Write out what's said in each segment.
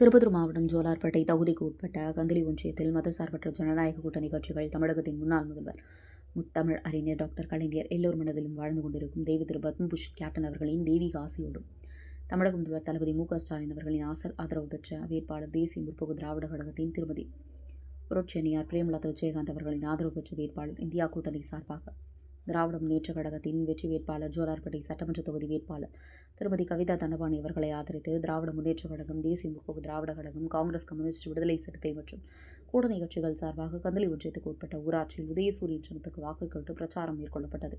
திருப்பத்தூர் மாவட்டம் ஜோலார்பேட்டை தொகுதிக்கு உட்பட்ட கந்தளி ஒன்றியத்தில் மதசார்பற்ற ஜனநாயக கூட்டணி கட்சிகள் தமிழகத்தின் முன்னாள் முதல்வர் முத்தமிழ் அறிஞர் டாக்டர் கலைஞர் எல்லோர் மனதிலும் வாழ்ந்து கொண்டிருக்கும் தெய்வ திரு பத்மபூஷன் கேப்டன் அவர்களின் தெய்வீக ஆசையோடும் தமிழக முதல்வர் தளபதி மு.க.ஸ்டாலின் அவர்களின் ஆதரவு பெற்ற வேட்பாளர் தேசிய முற்போக்கு திராவிட கழகத்தின் திருமதி புரட்சியணியார் பிரேமலதா விஜயகாந்த் அவர்களின் ஆதரவு பெற்ற வேட்பாளர் இந்தியா கூட்டணி சார்பாக திராவிட முன்னேற்ற கழகத்தின் வெற்றி வேட்பாளர் ஜோலார்பேட்டை சட்டமன்ற தொகுதி வேட்பாளர் திருமதி கவிதா தண்டபாணி அவர்களை ஆதரித்து திராவிட முன்னேற்ற கழகம், தேசிய முற்போக்கு திராவிட கழகம், காங்கிரஸ், கம்யூனிஸ்ட், விடுதலை சிறுத்தை மற்றும் கூட்டணி கட்சிகள் சார்பாக கந்தளி ஒன்றியத்துக்கு உட்பட்ட ஊராட்சியில் உதயசூரியன் சின்னத்துக்கு வாக்கு கேட்டு பிரச்சாரம் மேற்கொள்ளப்பட்டது.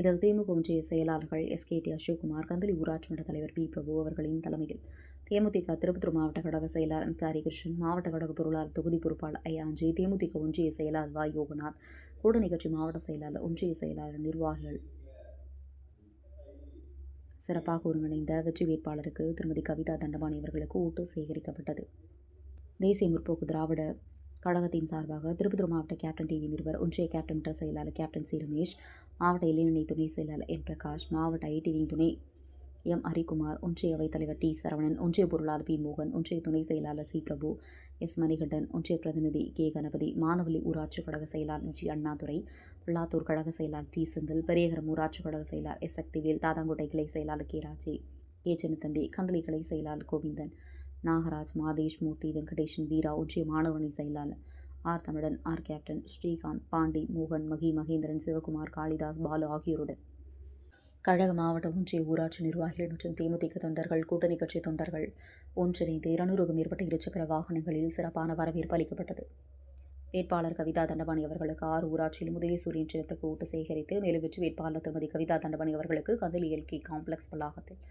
இதில் திமுக ஒன்றிய செயலாளர்கள் எஸ்.கே.டி. அசோக்குமார், கந்தளி ஊராட்சி மன்ற தலைவர் பி. பிரபு அவர்களின் தலைமையில் தேமுதிக திருப்பத்தூர் மாவட்ட கழக செயலாளர் ஹரிகிருஷ்ணன், மாவட்ட கழக பொருளாளர் தொகுதி பொறுப்பாளர் ஐயாஞ்சி, தேமுதிக ஒன்றிய செயலாளர் வா. யோகநாத், கூட்டணி கட்சி மாவட்ட செயலாளர், ஒன்றிய செயலாளர், நிர்வாகிகள் சிறப்பாக ஒருங்கிணைந்த வெற்றி வேட்பாளருக்கு திருமதி கவிதா தண்டபாணி அவர்களுக்கு ஓட்டு சேகரிக்கப்பட்டது. தேசிய முற்போக்கு திராவிட கழகத்தின் சார்பாக திருப்பத்தூர் மாவட்ட கேப்டன் டிவி நிறுவர், ஒன்றிய கேப்டன் மன்ற செயலாளர் கேப்டன் சி. ரமேஷ், மாவட்ட இளைஞரணி துணை செயலாளர் எம். பிரகாஷ், மாவட்ட ஐடிவியின் துணை எம். ஹரிக்குமார், ஒன்றிய அவைத்தலைவர் டி. சரவணன், ஒன்றிய பொருளாளர் பி. மோகன், ஒன்றிய துணை செயலாளர் சி. பிரபு, எஸ். மணிகண்டன், ஒன்றிய பிரதிநிதி கே. கணபதி, மானவல்லி ஊராட்சி கழக செயலாளர் ஜி. அண்ணாதுரை, பல்லாத்தூர் கழக செயலாளர் டி. செந்தில், பெரியகரம் ஊராட்சி கழக செயலாளர் எஸ். சக்திவேல், தாதாங்கோட்டை கிளை செயலாளர் கே. ராஜி, கே. சின்னத்தம்பி, கந்தளி கிளை செயலாளர் கோவிந்தன், நாகராஜ், மாதேஷ், மூர்த்தி, வெங்கடேஷன், வீரா, ஒன்றிய மாணவரணி செயலாளர் ஆர். தமிழன், ஆர். கேப்டன், ஸ்ரீகாந்த், பாண்டி, மோகன், மகேந்திரன், சிவகுமார், காளிதாஸ், பாலு ஆகியோருடன் கழக மாவட்ட, ஒன்றிய, ஊராட்சி நிர்வாகிகள் மற்றும் தேமுதிக தொண்டர்கள், கூட்டணி கட்சி தொண்டர்கள் ஒன்றிணைந்து 200க்கும் மேற்பட்ட இருசக்கர வாகனங்களில் சிறப்பான வரவேற்பு அளிக்கப்பட்டது. வேட்பாளர் கவிதா தண்டபாணி அவர்களுக்கு 6 ஊராட்சியிலும் உதயசூரியன் சின்னத்துக்கு ஓட்டு சேகரித்து, மேலும் வெற்றி வேட்பாளர் திருமதி கவிதா தண்டபாணி அவர்களுக்கு கந்தளி எல்.கே. காம்ப்ளெக்ஸ் வளாகத்தில்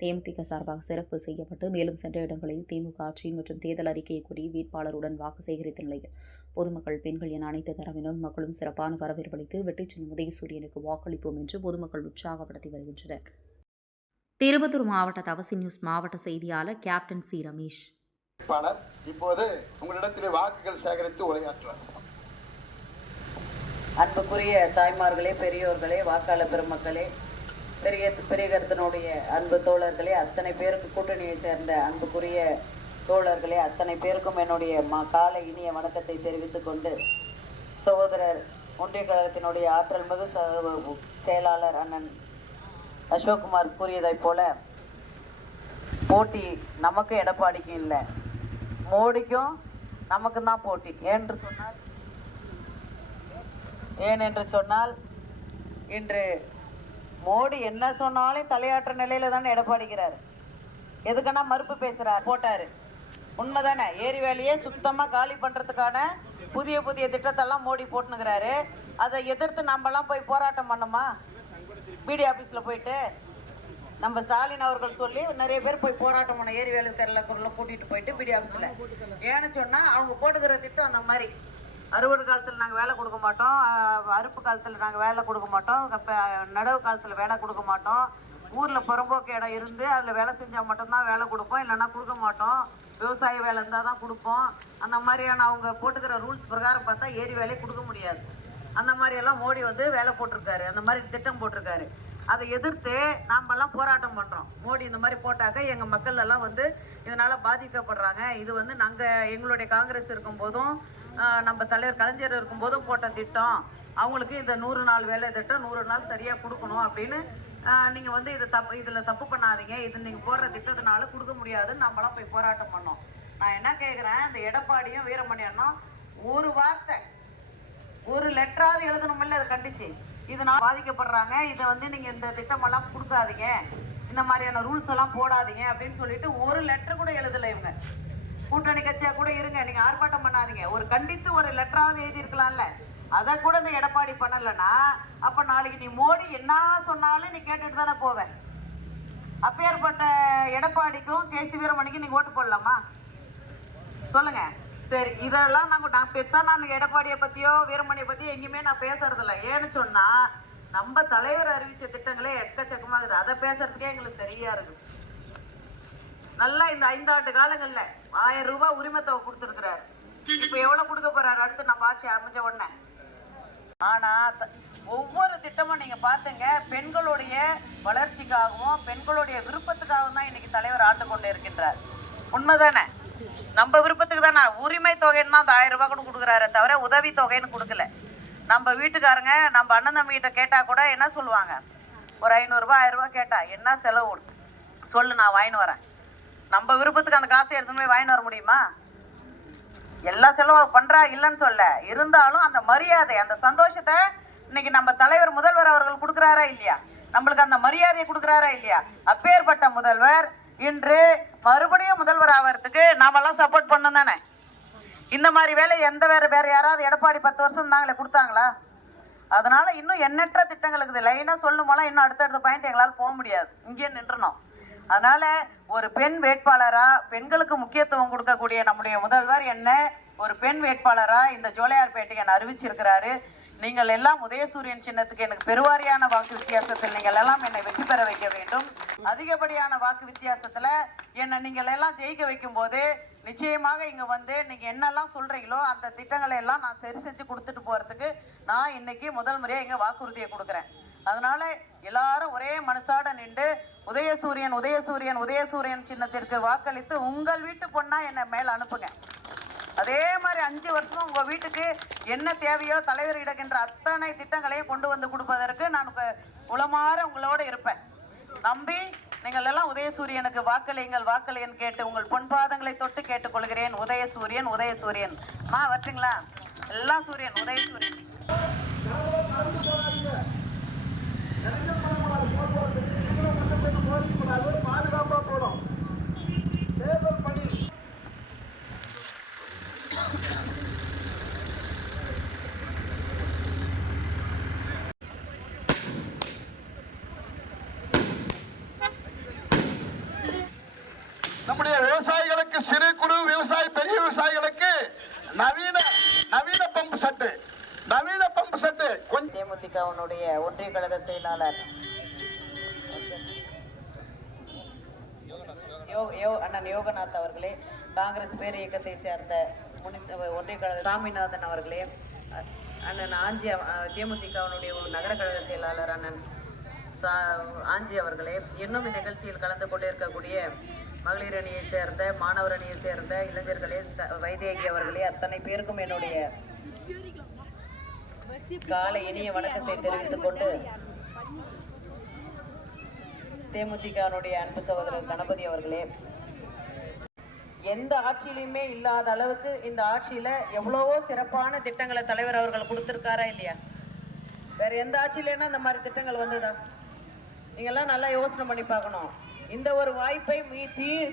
தேமுதிக சார்பாக சிறப்பு செய்யப்பட்டு, மேலும் சென்ற இடங்களில் திமுக ஆட்சியின் மற்றும் தேர்தல் அறிக்கையை கூறி வேட்பாளருடன் வாக்கு சேகரித்த நிலையில் பொதுமக்கள், பெண்கள் என அனைத்து தரப்பினரும் மக்களும் சிறப்பான வரவேற்பளித்து வெற்றி சின்னம் உதயசூரியனுக்கு வாக்களிப்போம் என்று பொதுமக்கள் உற்சாகப்படுத்தி வருகின்றனர். திருப்பத்தூர் மாவட்ட தவசி நியூஸ் மாவட்ட செய்தியாளர் கேப்டன் சி. ரமேஷ். இப்போது உங்களிடத்தில் வாக்குகள் சேகரித்து உரையாற்றுவார். அன்புக்குரிய தாய்மார்களே, பெரியோர்களே, வாக்காளர் பெருமக்களே, பெரியகரத்தினுடைய அன்பு தோழர்களே, அத்தனை பேருக்கு கூட்டணியை சேர்ந்த அன்புக்குரிய தோழர்களே, அத்தனை பேருக்கும் என்னுடைய காலை இனிய வணக்கத்தை தெரிவித்துக் கொண்டு, சகோதரர் ஒன்றிய கழகத்தினுடைய ஆற்றல் மிகு செயலாளர் அண்ணன் அசோக்குமார் கூறியதைப் போல, போட்டி நமக்கு எடப்பாடிக்கும் இல்லை, மோடிக்கும் நமக்கு தான் போட்டி. ஏனென்று சொன்னால் இன்று மோடி என்ன சொன்னாலும் தலையாற்ற நிலையில தானே எடப்பாடிக்கிறார். எதுக்குன்னா மறுப்பு பேசுறார், போட்டாரு. உண்மைதானே? ஏரி வேலையே சுத்தமா காலி பண்றதுக்கான புதிய புதிய திட்டத்தெல்லாம் மோடி போட்டுனுக்கிறாரு. அதை எதிர்த்து நம்மலாம் போய் போராட்டம் பண்ணுமா? பிடி ஆபீஸ்ல போயிட்டு நம்ம ஸ்டாலின் அவர்கள் சொல்லி நிறைய பேர் போய் போராட்டம் பண்ண, ஏரி வேலை தெரியல கூட்டிட்டு போயிட்டு பிடி ஆபீஸ்ல. ஏன்னு சொன்னா அவங்க போட்டுக்கிற திட்டம் அந்த மாதிரி, அறுவடை காலத்தில் நாங்கள் வேலை கொடுக்க மாட்டோம், அறுப்பு காலத்தில் நாங்கள் வேலை கொடுக்க மாட்டோம், நடவு காலத்தில் வேலை கொடுக்க மாட்டோம், ஊரில் புறம்போக்கு இடம் இருந்து அதில் வேலை செஞ்சால் மட்டும்தான் வேலை கொடுப்போம், இல்லைன்னா கொடுக்க மாட்டோம், விவசாய வேலை இருந்தால் தான் கொடுப்போம். அந்த மாதிரியான அவங்க போட்டுக்கிற ரூல்ஸ் பிரகாரம் பார்த்தா ஏரி வேலையை கொடுக்க முடியாது. அந்த மாதிரியெல்லாம் மோடி வேலை போட்டிருக்காரு, அந்த மாதிரி திட்டம் போட்டிருக்காரு. அதை எதிர்த்து நாமெல்லாம் போராட்டம் பண்ணுறோம். மோடி இந்த மாதிரி போட்டாக்க எங்கள் மக்கள் எல்லாம் இதனால் பாதிக்கப்படுறாங்க. இது நாங்கள் எங்களுடைய காங்கிரஸ் இருக்கும்போதும் நம்ம தலைவர் கலைஞர் இருக்கும்போதும் போட்ட திட்டம். அவங்களுக்கு இந்த 100 நாள் வேலை திட்டம் 100 நாள் சரியாக கொடுக்கணும் அப்படின்னு நீங்கள் இதில் தப்பு பண்ணாதீங்க, இது நீங்கள் போடுற திட்டத்தினால கொடுக்க முடியாதுன்னு நம்மளாம் போய் போராட்டம் பண்ணோம். நான் என்ன கேட்குறேன், இந்த எடப்பாடியும் வீரமணியனும் ஒரு வார்த்தை, ஒரு லெட்டராவது எழுதணுமில்ல, அதை கண்டிச்சு இதனால் பாதிக்கப்படுறாங்க, இதை நீங்கள் இந்த திட்டமெல்லாம் கொடுக்காதீங்க, இந்த மாதிரியான ரூல்ஸ் எல்லாம் போடாதீங்க அப்படின்னு சொல்லிட்டு ஒரு லெட்டர் கூட எழுதலை. இவங்க கூட்டணி கட்சியா கூட இருங்க, நீங்க ஆர்ப்பாட்டம் பண்ணாதீங்க, ஒரு கண்டித்து ஒரு லெட்டராவது எழுதி இருக்கலாம்ல. அதை கூட இந்த எடப்பாடி பண்ணலன்னா அப்ப நாளைக்கு நீ மோடி என்ன சொன்னாலும் நீ கேட்டுட்டு தானே போவேன். அப்பேற்பட்ட எடப்பாடிக்கும் கே. சி. வீரமணிக்கும் நீங்க ஓட்டு போடலாமா சொல்லுங்க? சரி, இதெல்லாம் நான் பெருசா நான் எடப்பாடியை பத்தியோ வீரமணியை பத்தியோ எங்கேயுமே நான் பேசுறது இல்லை. ஏன்னு சொன்னா நம்ம தலைவர் அறிவிச்ச திட்டங்களே எக்கச்சக்கமாகுது, அதை பேசுறதுக்கே எங்களுக்கு சரியா இருக்கு. நல்லா இந்த 5 ஆண்டு காலங்கள்ல 1000 ரூபாய் உரிமை தொகை கொடுத்துருக்கிறாரு. இப்ப எவ்வளவு கொடுக்க போறாரு அடுத்து நம்ம ஆட்சி அமைஞ்ச உடனே? ஆனா ஒவ்வொரு திட்டமும் நீங்க பாத்துங்க, பெண்களுடைய வளர்ச்சிக்காகவும் பெண்களுடைய விருப்பத்துக்காகவும் தான் இன்னைக்கு தலைவர் ஆண்டு கொண்டு இருக்கின்றார். உண்மைதானே? நம்ம விருப்பத்துக்கு தானே. உரிமை தொகைன்னு அந்த 1000 ரூபாய் கூட கொடுக்குறாரு தவிர உதவி தொகைன்னு கொடுக்கல. நம்ம வீட்டுக்காரங்க நம்ம அண்ணன் தம்பிகிட்ட கேட்டா கூட என்ன சொல்லுவாங்க, ஒரு 500 ரூபாய் 1000 ரூபாய் கேட்டா என்ன செலவு சொல்லு, நான் வாங்கின்னு வரேன். நம்ம விருப்பத்துக்கு அந்த காசை எடுத்துன்னு போய் வாங்கின்னு வர முடியுமா? எல்லா செலவு பண்றா இல்லைன்னு சொல்ல, இருந்தாலும் அந்த மரியாதை அந்த சந்தோஷத்தை இன்னைக்கு நம்ம தலைவர் முதல்வர் அவர்கள் கொடுக்குறாரா இல்லையா? நம்மளுக்கு அந்த மரியாதையை கொடுக்குறாரா இல்லையா? அப்பேற்பட்ட முதல்வர் இன்று மறுபடியும் முதல்வர் ஆகிறதுக்கு நாமெல்லாம் சப்போர்ட் பண்ணோம் தானே. இந்த மாதிரி வேலை வேற யாராவது எடப்பாடி 10 வருஷம் இருந்தாங்களே கொடுத்தாங்களா? அதனால இன்னும் எண்ணற்ற திட்டங்கள் இருக்குது. லைனா சொல்லணுமோலாம் இன்னும் அடுத்தடுத்த பாயிண்ட் எங்களால் போக முடியாது, இங்கேயே நின்றணும். அதனால ஒரு பெண் வேட்பாளரா, பெண்களுக்கு முக்கியத்துவம் கொடுக்கக்கூடிய நம்முடைய முதல்வர் என்ன ஒரு பெண் வேட்பாளரா இந்த ஜோலையார்பேட்டைக்கு என்ன அறிவிச்சிருக்கிறாரு. நீங்கள் எல்லாம் உதயசூரியன் சின்னத்துக்கு எனக்கு பெருவாரியான வாக்கு வித்தியாசத்தில் நீங்கள் எல்லாம் என்னை வெற்றி பெற வைக்க வேண்டும். அதிகப்படியான வாக்கு வித்தியாசத்துல என்னை நீங்கள் எல்லாம் ஜெயிக்க வைக்கும் போது நிச்சயமாக இங்க வந்து நீங்க என்னெல்லாம் சொல்றீங்களோ அந்த திட்டங்களை எல்லாம் நான் சரி செஞ்சு கொடுத்துட்டு போறதுக்கு நான் இன்னைக்கு முதல் முறையா இங்க வாக்குறுதியை கொடுக்குறேன். அதனால எல்லாரும் ஒரே மனசாட நின்று உதயசூரியன் உதயசூரியன் உதயசூரியன் சின்னத்திற்கு வாக்களித்து உங்கள் வீட்டு பொண்ணா என்னை மேல அனுப்புங்க. அதே மாதிரி 5 வருஷம் உங்க வீட்டுக்கு என்ன தேவையோ தலைவர் இடக்கின்ற அத்தனை திட்டங்களையும் கொண்டு வந்து கொடுப்பதற்கு நான் உளமாற உங்களோட இருப்பேன். நம்பி நீங்கள் எல்லாம் உதயசூரியனுக்கு வாக்களியுங்கள் வாக்களியன் கேட்டு உங்கள் பொன்பாதங்களை தொட்டு கேட்டுக்கொள்கிறேன். உதயசூரியன் உதயசூரியன் வரட்டுங்களா? எல்லாம் சூரியன் உதயசூரியன். பாதுகாப்பா போடும் தேர்தல் பணி நம்முடைய விவசாயிகளுக்கு, சிறு குறு விவசாயி, பெரிய விவசாயிகளுக்கு நவீன பம்பு செட்டு கொஞ்சம். தேமுதிகவுடைய ஒன்றிய கழக செயலாளர் அண்ணன் யோகநாத் அவர்களே, காங்கிரஸ் பேர் இயக்கத்தை சேர்ந்த ஒன்றிய கழக சாமிநாதன் அவர்களே, அண்ணன் ஆஞ்சி தேமுதிகவுடைய நகர கழக செயலாளர் அண்ணன் ஆஞ்சி அவர்களே, இன்னும் இந்நிகழ்ச்சியில் கலந்து கொண்டிருக்கக்கூடிய மகளிர் அணியை சேர்ந்த, மாணவர் அணியை சேர்ந்த இளைஞர்களே, வைதேகி அவர்களே, அத்தனை பேருக்கும் என்னுடைய காலை இனிய வணக்கத்தை தெரிவித்துக் கொண்டு தேமுதிகவுடைய அன்பு சகோதரர் கணபதி அவர்களே, எந்த ஆட்சியிலுமே இல்லாத அளவுக்கு இந்த ஆட்சியில எவ்வளவோ சிறப்பான திட்டங்களை தலைவர் அவர்கள் கொடுத்திருக்காரா இல்லையா? வேற எந்த ஆட்சியிலேன்னா இந்த மாதிரி திட்டங்கள் வந்ததா? நீங்கெல்லாம் நல்லா யோசனை பண்ணி பார்க்கணும். இந்த ஒரு வாய்ப்பை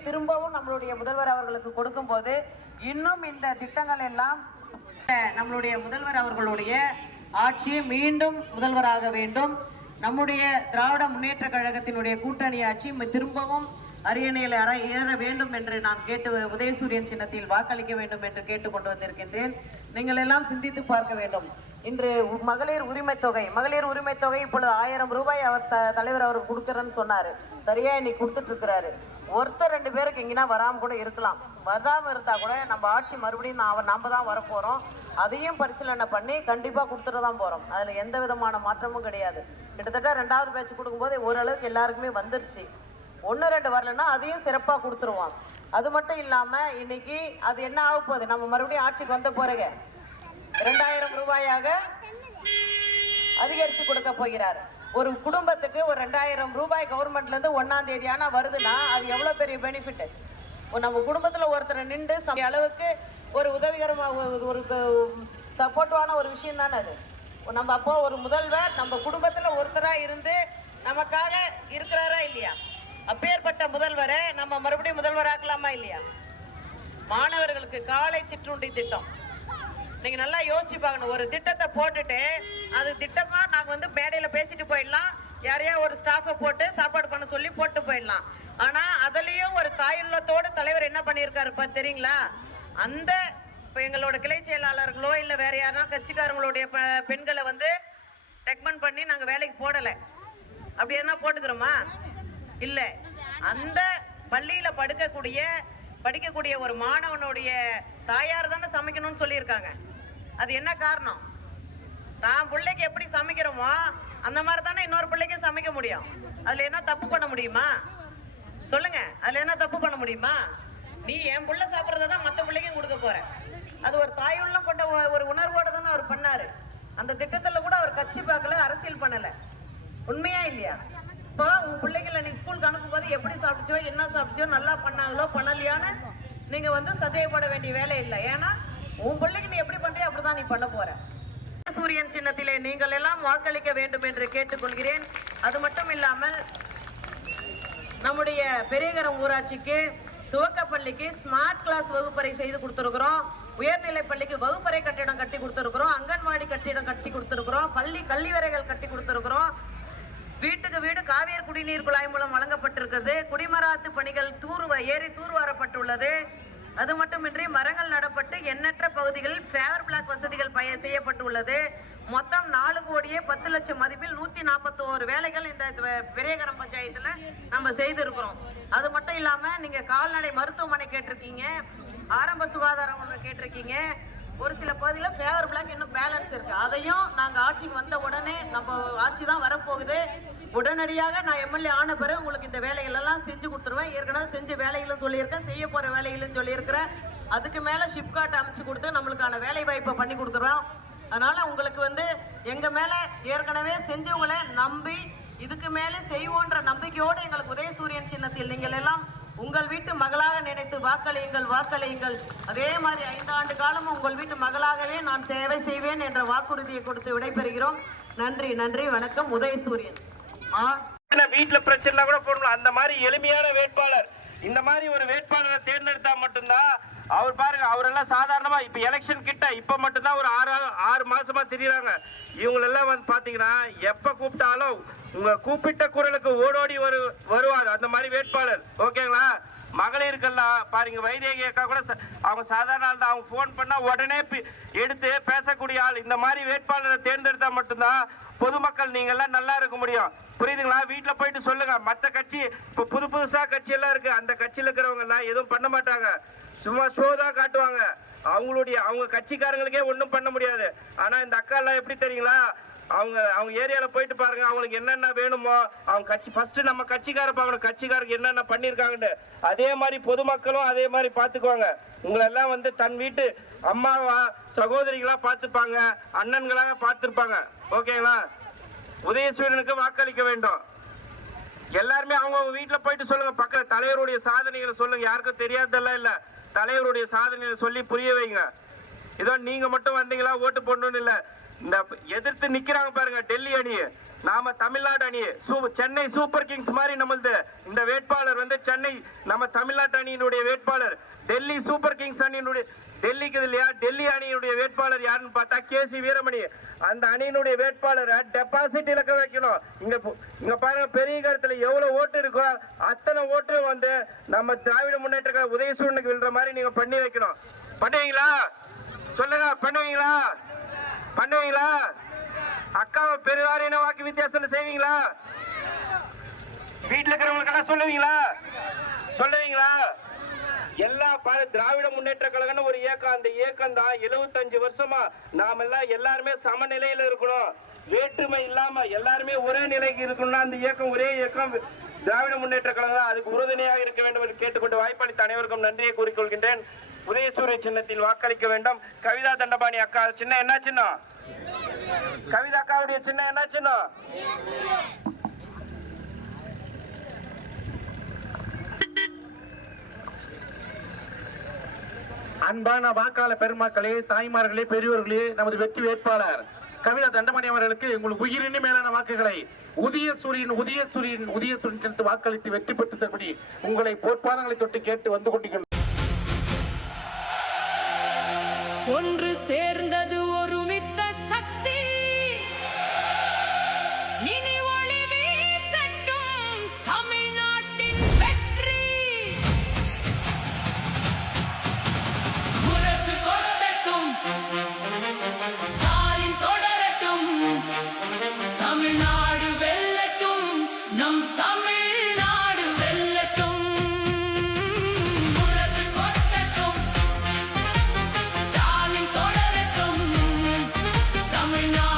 திரும்பவும் நம்மளுடைய முதல்வர் அவர்களுக்கு கொடுக்கும் போது இன்னும் இந்த திட்டங்கள் எல்லாம் நம்மளுடைய முதல்வர் அவர்களுடைய ஆட்சியை மீண்டும் முதல்வராக வேண்டும். நம்முடைய திராவிட முன்னேற்ற கழகத்தினுடைய கூட்டணி ஆட்சி திரும்பவும் அரியணையில் ஏற வேண்டும் என்று நான் உதயசூரியன் சின்னத்தில் வாக்களிக்க வேண்டும் என்று கேட்டுக்கொண்டு வந்திருக்கின்றேன். நீங்கள் எல்லாம் சிந்தித்து பார்க்க வேண்டும். இன்று மகளிர் உரிமை தொகை இப்பொழுது 1000 ரூபாய் அவர் தலைவர் அவர் கொடுக்குறேன்னு சொன்னாரு. சரியா இன்னைக்கு கொடுத்துட்டு இருக்கிறாரு. ஒருத்தர் 2 பேருக்கு எங்கன்னா வராம கூட இருக்கலாம். வராம இருந்தா கூட நம்ம ஆட்சி மறுபடியும் நம்ம தான் வரப்போறோம். அதையும் பரிசீலனை பண்ணி கண்டிப்பா கொடுத்துட்டு தான் போறோம். அதுல எந்த விதமான மாற்றமும் கிடையாது. கிட்டத்தட்ட 2வது பேட்ச் கொடுக்கும்போது ஓரளவுக்கு எல்லாருக்குமே வந்துருச்சு. 1-2 வரலன்னா அதையும் சிறப்பா கொடுத்துருவோம். அது மட்டும் இல்லாம இன்னைக்கு அது என்ன ஆக போகுது, நம்ம மறுபடியும் ஆட்சிக்கு வந்த போறங்க 2000 ரூபாயாக அதிகரித்து கொடுக்க போகிறார். ஒரு குடும்பத்துக்கு ஒரு 2000 ரூபாய் கவர்மெண்ட்ல இருந்து 1ஆம் தேதி ஆனா வருதுன்னா அது எவ்வளவு பெரிய பெனிஃபிட். நம்ம குடும்பத்துல ஒருத்தர் நின்று அளவுக்கு ஒரு உதவிகரமா ஒரு சப்போர்ட்டிவான ஒரு விஷயம் தானே அது. நம்ம அப்போ ஒரு முதல்வர் நம்ம குடும்பத்துல ஒருத்தரா இருந்து நமக்காக இருக்கிறாரா இல்லையா? அப்பேற்பட்ட முதல்வரை நம்ம மறுபடியும் முதல்வராக்கலாமா இல்லையா? மாணவர்களுக்கு காலை சிற்றுண்டி திட்டம் நீங்க நல்லா யோசிச்சு பார்க்கணும். ஒரு திட்டத்தை போட்டுட்டு அது திட்டமா நாங்க மேடையில பேசிட்டு போயிடலாம், யாரையா ஒரு ஸ்டாஃபை போட்டு சாப்பாடு பண்ண சொல்லி போட்டு போயிடலாம். ஆனா அதுலயும் ஒரு தாயுள்ளத்தோடு தலைவர் என்ன பண்ணியிருக்காரு தெரியுங்களா? அந்த எங்களோட கிளை செயலாளர்களோ இல்ல வேற யாரா கட்சிக்காரங்களுடைய பெண்களை ரெக்கமெண்ட் பண்ணி நாங்க வேலைக்கு போடல. அப்படி என்ன போட்டுக்கிறோமா? இல்ல. அந்த பள்ளியில படிக்கக்கூடிய ஒரு மாணவனுடைய தாயார் தானே சமைக்கணும்னு சொல்லியிருக்காங்க. அது என்ன காரணம்? தான் பிள்ளைக்கு எப்படி சமைக்கிறோமோ அந்த மாதிரி தானே இன்னொரு பிள்ளைக்கும் சமைக்க முடியும். அதுல என்ன தப்பு பண்ண முடியுமா? சொல்லுங்க, அதுல என்ன தப்பு பண்ண முடியுமா? நீ என் புள்ள சாப்பிட்றத தான் மற்ற பிள்ளைக்கும் கொடுக்க போற. அது ஒரு தாயுள்ளம் கொண்ட ஒரு உணர்வோட தானே அவர் பண்ணாரு. அந்த திட்டத்துல கூட அவர் கட்சி பார்க்கல, அரசியல் பண்ணல. உண்மையா இல்லையா? இப்போ உங்க பிள்ளைகளை நீ ஸ்கூலுக்கு அனுப்பும் போது எப்படி சாப்பிடுச்சோ, என்ன சாப்பிடுச்சோ, நல்லா பண்ணாங்களோ பண்ணலையான்னு நீங்க வந்து சந்தேகப்பட வேண்டிய வேலை இல்லை. ஏன்னா உன் பிள்ளைக்கு நீ எப்படி பண்றியோ அப்படிதான் நீ பண்ண போற. சூரியன் சின்னத்திலே நீங்கள் எல்லாம் வாக்களிக்க வேண்டும் என்று கேட்டுக்கொள்கிறேன். அது மட்டும் இல்லாமல் நம்முடைய பெரியகரம் ஊராட்சிக்கு துவக்கப்பள்ளிக்கு ஸ்மார்ட் கிளாஸ் வகுப்பறை செய்து கொடுத்துருக்கிறோம். உயர்நிலை பள்ளிக்கு வகுப்பறை கட்டிடம் கட்டி கொடுத்துருக்கிறோம். அங்கன்வாடி கட்டிடம் கட்டி கொடுத்துருக்கிறோம். பள்ளி கல்வியறைகள் கட்டி கொடுத்துருக்கிறோம். வீட்டுக்கு வீடு காவேரி குடிநீர் குழாய் மூலம் வழங்கப்பட்டிருக்கிறது. குடிமராத்து பணிகள் ஏறி தூர்வாரப்பட்டுள்ளது. அது மட்டுமின்றி மரங்கள் நடப்பட்டு எண்ணற்ற பகுதிகளில் ஃபேவர் பிளாக் வசதிகள் செய்யப்பட்டுள்ளது. மொத்தம் 4,10,00,000 மதிப்பில் 141 வேலைகள் இந்த பெரியகரம் பஞ்சாயத்துல நம்ம செய்திருக்கிறோம். அது மட்டும் இல்லாம நீங்க கால்நடை மருத்துவமனை கேட்டிருக்கீங்க, ஆரம்ப சுகாதாரம் ஒன்று கேட்டிருக்கீங்க. ஒரு சில பகுதியில் ஃபேவர் பிளாக் இன்னும் பேலன்ஸ் இருக்கு. அதையும் நாங்கள் ஆட்சிக்கு வந்த உடனே, நம்ம ஆட்சி தான் வரப்போகுது, உடனடியாக நான் எம்எல்ஏ ஆன பிறகு உங்களுக்கு இந்த வேலைகள் எல்லாம் செஞ்சு கொடுத்துருவேன். ஏற்கனவே செஞ்ச வேலைகளும் சொல்லியிருக்கேன், செய்ய போற வேலைகளும் சொல்லியிருக்கிறேன். அதுக்கு மேல ஷிப்காட் அமைச்சு கொடுத்து நம்மளுக்கான வேலை வாய்ப்பை பண்ணி கொடுத்துறோம். அதனால உங்களுக்கு வந்து எங்க மேல ஏற்கனவே செஞ்சவங்களை நம்பி இதுக்கு மேலே செய்வோன்ற நம்பிக்கையோடு எங்களுக்கு உதயசூரியன் சின்னத்தில் நீங்கள் எல்லாம் உங்கள் வீட்டு மகளாக நினைத்து வாக்களியுங்கள், வாக்களியுங்கள். அதே மாதிரி 5 ஆண்டு காலம் உங்கள் வீட்டு மகளாகவே நான் சேவை செய்வேன் என்ற வாக்குறுதியை கொடுத்து விடைபெறுகிறோம். நன்றி, நன்றி, வணக்கம். உதயசூரியன். வீட்டுல பிரச்சனை கூட போடலாம். அந்த மாதிரி எளிமையான வேட்பாளர், இந்த மாதிரி ஒரு வேட்பாளரை தேர்ந்தெடுத்தா மட்டும்தான் அவர் பாருங்க. அவரெல்லாம் சாதாரணமா இப்ப எலெக்ஷன் கிட்ட இப்ப மட்டும்தான் ஒரு 6 மாசமா திரியறாங்க. இவங்களெல்லாம் வந்து பாத்தீங்கன்னா எப்ப கூப்பிட்டாலும் உங்க கூப்பிட்ட குரலுக்கு ஓடோடி வருவார் அந்த மாதிரி வேட்பாளர். ஓகேங்களா? மகளிருக்கெல்லாம் பாருங்க, வைதேகி அக்கா கூட அவங்க சாதாரண ஆள் தான். அவங்க போன் பண்ணா உடனே எடுத்து பேசக்கூடிய ஆள். இந்த மாதிரி வேட்பாளரை தேர்ந்தெடுத்தா மட்டும்தான் பொதுமக்கள் நீங்க எல்லாம் நல்லா இருக்க முடியும். புரியுதுங்களா? வீட்டுல போயிட்டு சொல்லுங்க. மற்ற கட்சி இப்ப புதுசா கட்சி எல்லாம் இருக்கு, அந்த கட்சியில இருக்கிறவங்க எல்லாம் எதுவும் பண்ண மாட்டாங்க, சும்மா ஷோ தான் காட்டுவாங்க. அவங்க கட்சிக்காரங்களுக்கே ஒன்றும் பண்ண முடியாது. ஆனா இந்த அக்கா எல்லாம் எப்படி தெரியுங்களா? அவங்க ஏரியால போயிட்டு பாருங்க, அவங்களுக்கு என்னென்ன வேணுமோ அவங்க கட்சி ஃபர்ஸ்ட் நம்ம கட்சிக்கார பார்க்கணும், கட்சிக்காரருக்கு என்னென்ன பண்ணிருக்காங்கன்னு. அதே மாதிரி பொதுமக்களும் அதே மாதிரி பாத்துக்குவாங்க. உங்களை எல்லாம் வந்து தன் வீட்டு அம்மாவா சகோதரிகளா பார்த்துப்பாங்க, அண்ணன்களாக பார்த்துருப்பாங்க. ஓகேங்களா? உதயசூரியனுக்கு வாக்களிக்க வேண்டும். எல்லாருமே அவங்க வீட்டுல போயிட்டு சொல்லுங்க. பக்கத்துல தலைவருடைய சாதனைகளை சொல்லுங்க. யாருக்கும் தெரியாததெல்லாம் இல்ல, தலைவருடைய சாதனைகளை சொல்லி புரிய வைங்க. இதோ நீங்க மட்டும் வந்தீங்களா ஓட்டு போடணும்னு இல்ல. இந்த எதிர்த்து நிக்கிறாங்க பாருங்க டெல்லி அணி, நாம தமிழ்நாடு அணி, சென்னை சூப்பர் கிங்ஸ் மாதிரி நம்மளது இந்த வேட்பாளர் வந்து சென்னை நம்ம தமிழ்நாட்டு அணியினுடைய வேட்பாளர். டெல்லி சூப்பர் கிங்ஸ் அணியினுடைய டெல்லிக்கு இல்லையா, டெல்லி அணியினுடைய வேட்பாளர் யாருன்னு பார்த்தா கேசி வீரமணி. அந்த அணியினுடைய வேட்பாளரை டெபாசிட் இலக்க வைக்கணும். இங்க பாருங்க, பெரிய கருத்துல எவ்வளவு ஓட்டு இருக்கோ அத்தனை ஓட்டு வந்து நம்ம திராவிட முன்னேற்ற உதயசூரியனுக்கு விழுற மாதிரி நீங்க பண்ணி வைக்கணும். பண்ணுவீங்களா? சொல்லுங்க, பண்ணுவீங்களா? பண்ணுவீங்களா? அக்காவை பெருவாரியான வாக்கு வித்தியாசத்துல செய்வீங்களா? வீட்டுல இருக்கிறவங்களுக்கெல்லாம் சொல்லுவீங்களா? சொல்லுவீங்களா? எல்லா திராவிட முன்னேற்ற கழகம் ஒரு இயக்கம். அந்த இயக்கம் தான் 75 வருஷமா நாம எல்லாம் எல்லாருமே சமநிலையில இருக்கணும், வேற்றுமை இல்லாம எல்லாருமே ஒரே நிலைக்கு இருக்கணும்னா அந்த இயக்கம் ஒரே இயக்கம் திராவிட முன்னேற்ற கழகம் தான். அதுக்கு உறுதுணையாக இருக்க வேண்டும் என்று கேட்டுக்கொண்டு வாய்ப்பளித்த அனைவருக்கும் நன்றியை கூறிக்கொள்கின்றேன். உதயசூரிய சின்னத்தில் வாக்களிக்க வேண்டும். கவிதா தண்டபாணி அக்கா சின்ன என்ன சின்னம்? கவிதா அக்காவுடைய சின்ன என்ன சின்னம்? அன்பான வாக்காளர் பெருமக்களே, தாய்மார்களே, பெரியவர்களே, நமது வெற்றி வேட்பாளர் கவிதா தண்டமணி அவர்களுக்கு உங்களுக்கு உயிரினு மேலான வாக்குகளை உதயசூரியன் வாக்களித்து வெற்றி பெற்று தரும்படி உங்களை பொற்பாதங்களை தொட்டு கேட்டு வந்து கொண்டிருக்கின்றனர். ஒன்று சேர்ந்தது ஒருமித்த சக்தி, இனி ஒளி வீசட்டும் தமிழ்நாட்டின் வெற்றி. முரசு கொட்டட்டும், ஸ்டாலின் தொடரட்டும், தமிழ்நாடு வெல்லட்டும், நம் தமிழ்நாடு வெல்லட்டும். முரசு கொட்டட்டும், ஸ்டாலின் தொடரட்டும், தமிழ்நாடு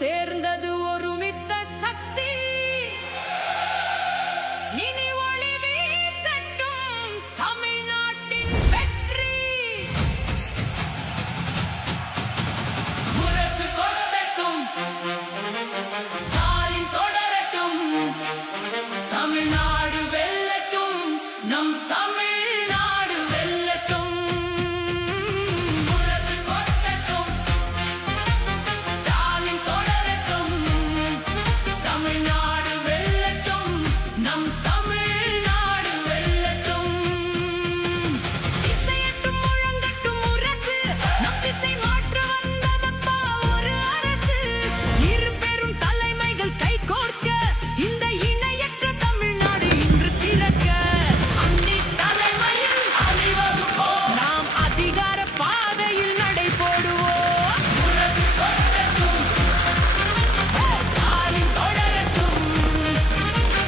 சேர்ந்தது ஒருமித்த சக்தி. இனி ஒளி வீசட்டும் தமிழ்நாட்டின் வெற்றி. முரசு கொட்டட்டும், ஸ்டாலின் தொடரட்டும், தமிழ்நாடு வெல்லட்டும், நம் தமிழ்நாடு வெல்லட்டும். முரசு கொட்டட்டும், ஸ்டாலின் தொடரட்டும், தமிழ்நாடு வெல்லட்டும், நம் தமிழ்நாடு வெல்லட்டும். திசையட்டும் முழங்கட்டும் முரசு, நம் திசை மாற்ற வந்ததப்பா ஒரு அரசு. இரு பெரும் தலைமைகள் கைகோர்க்க இந்த இணையற்ற தமிழ்நாடு இன்று சிறக்க. அன்னி தலைமையில் அணிவகுப்போம், நாம் அதிகார பாதையில் நடை போடுவோம். முரசு கொட்டட்டும், ஸ்டாலின் தொடரட்டும்,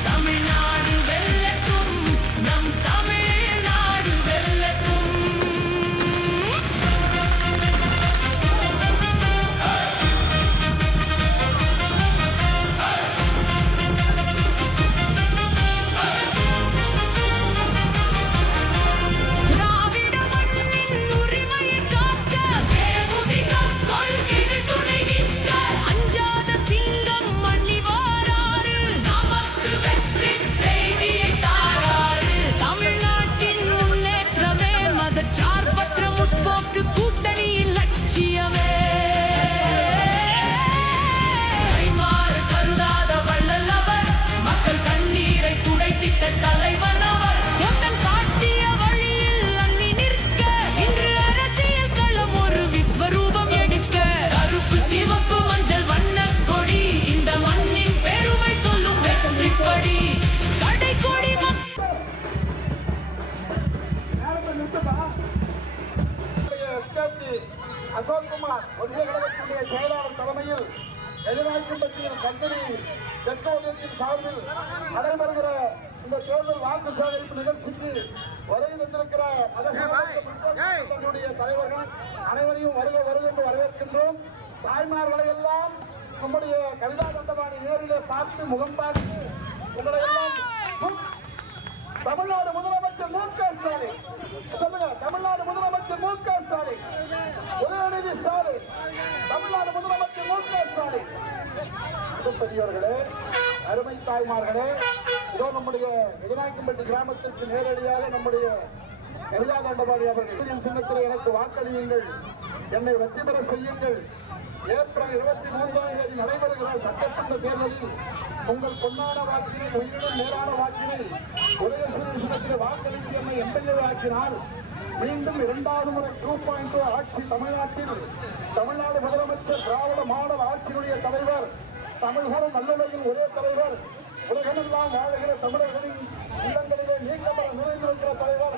தமிழ்நாடு வெல்லட்டும், நம் தமிழ்நாடு வெல்லட்டும். திராவிட மண்ணின் உரிமையை காக்க தேமுதிக கொள்கையை துணை நிற்க. அஞ்சாத சிங்கம் மண்ணி வாராரு, நமக்கு வெற்றி செய்தியை தாராரு. தமிழ்நாட்டின் முன்னேற்றமே மதச்சார்பற்ற முற்போக்கு கூட்டணியின் லட்சியமே. கைமாறு கருதாத வள்ளல் அவர், மக்கள் கண்ணீரை துடைத்திட்ட தலைவன் அவர். தொண்டன் காட்டிய வழியில் அன்னி நிற்க, இன்று அரசியல் களம் ஒரு விஸ்வரூபம் எடுக்க. கருப்பு சிவப்பு மஞ்சள் வண்ணக் கொடி, இந்த மண்ணின் பெருமை சொல்லும் வெற்றிப்படி. கடைக்கோடி மக்கள் அசோக்குமார் ஒன்றிய கழகத்தினுடைய செயலாளர் தலைமையில் எதிர்காலத்தின் கம்பெனி தெற்கு ஒன்றியத்தின் சார்பில் நடைபெறுகிற இந்த தேர்தல் வாக்கு சேகரிப்பு நிகழ்ச்சிக்கு வருகை தந்திருக்கிற அதனுடைய தலைவர்கள் அனைவரையும் வருக வருக என்று வரவேற்கின்றோம். தாய்மார்களை எல்லாம் நம்முடைய கவிதா தண்டபாணி நேரிலே பார்த்து முகம் பார்த்து உங்களை எல்லாம் தமிழ்நாடு முதலமைச்சர் மு க ஸ்டாலின் சொல்லுங்க, தமிழ்நாடு முதலமைச்சர் மு க ஸ்டாலின், உதயநிதி ஸ்டாலின், தமிழ்நாடு முதலமைச்சர் மு க ஸ்டாலின். பெரியவர்களே, அருமை தாய்மார்களே, இதோ நம்முடைய விஜயநாயக்கம்பட்டி கிராமத்திற்கு நேரடியாக நம்முடைய கவிதா தண்டபாணி அவர்கள் சின்னத்தில் எனக்கு வாக்களியுங்கள், என்னை வெற்றி பெற செய்யுங்கள். ஏப்ரல் 23ஆம் தேதி நடைபெறுகிற சட்டமன்ற தேர்தலில் உங்கள் பொன்னான வாக்கினை, உயிரினும் மேலான வாக்கினை உதயசூரியத்தில் வாக்களித்து என்னை எம்எல்ஏ ஆக்கினால் மீண்டும் 2வது முறை 2.2 ஆட்சி தமிழ்நாட்டில் தமிழ்நாடு முதலமைச்சர் திராவிட மாடல் ஆட்சியினுடைய தலைவர், தமிழகம் நல்லுலகில் ஒரே தலைவர், உலகமெல்லாம் வாழ்கிற தமிழர்களின் இல்லங்களிலே நீக்கப்பட நிறைந்திருக்கிற தலைவர்,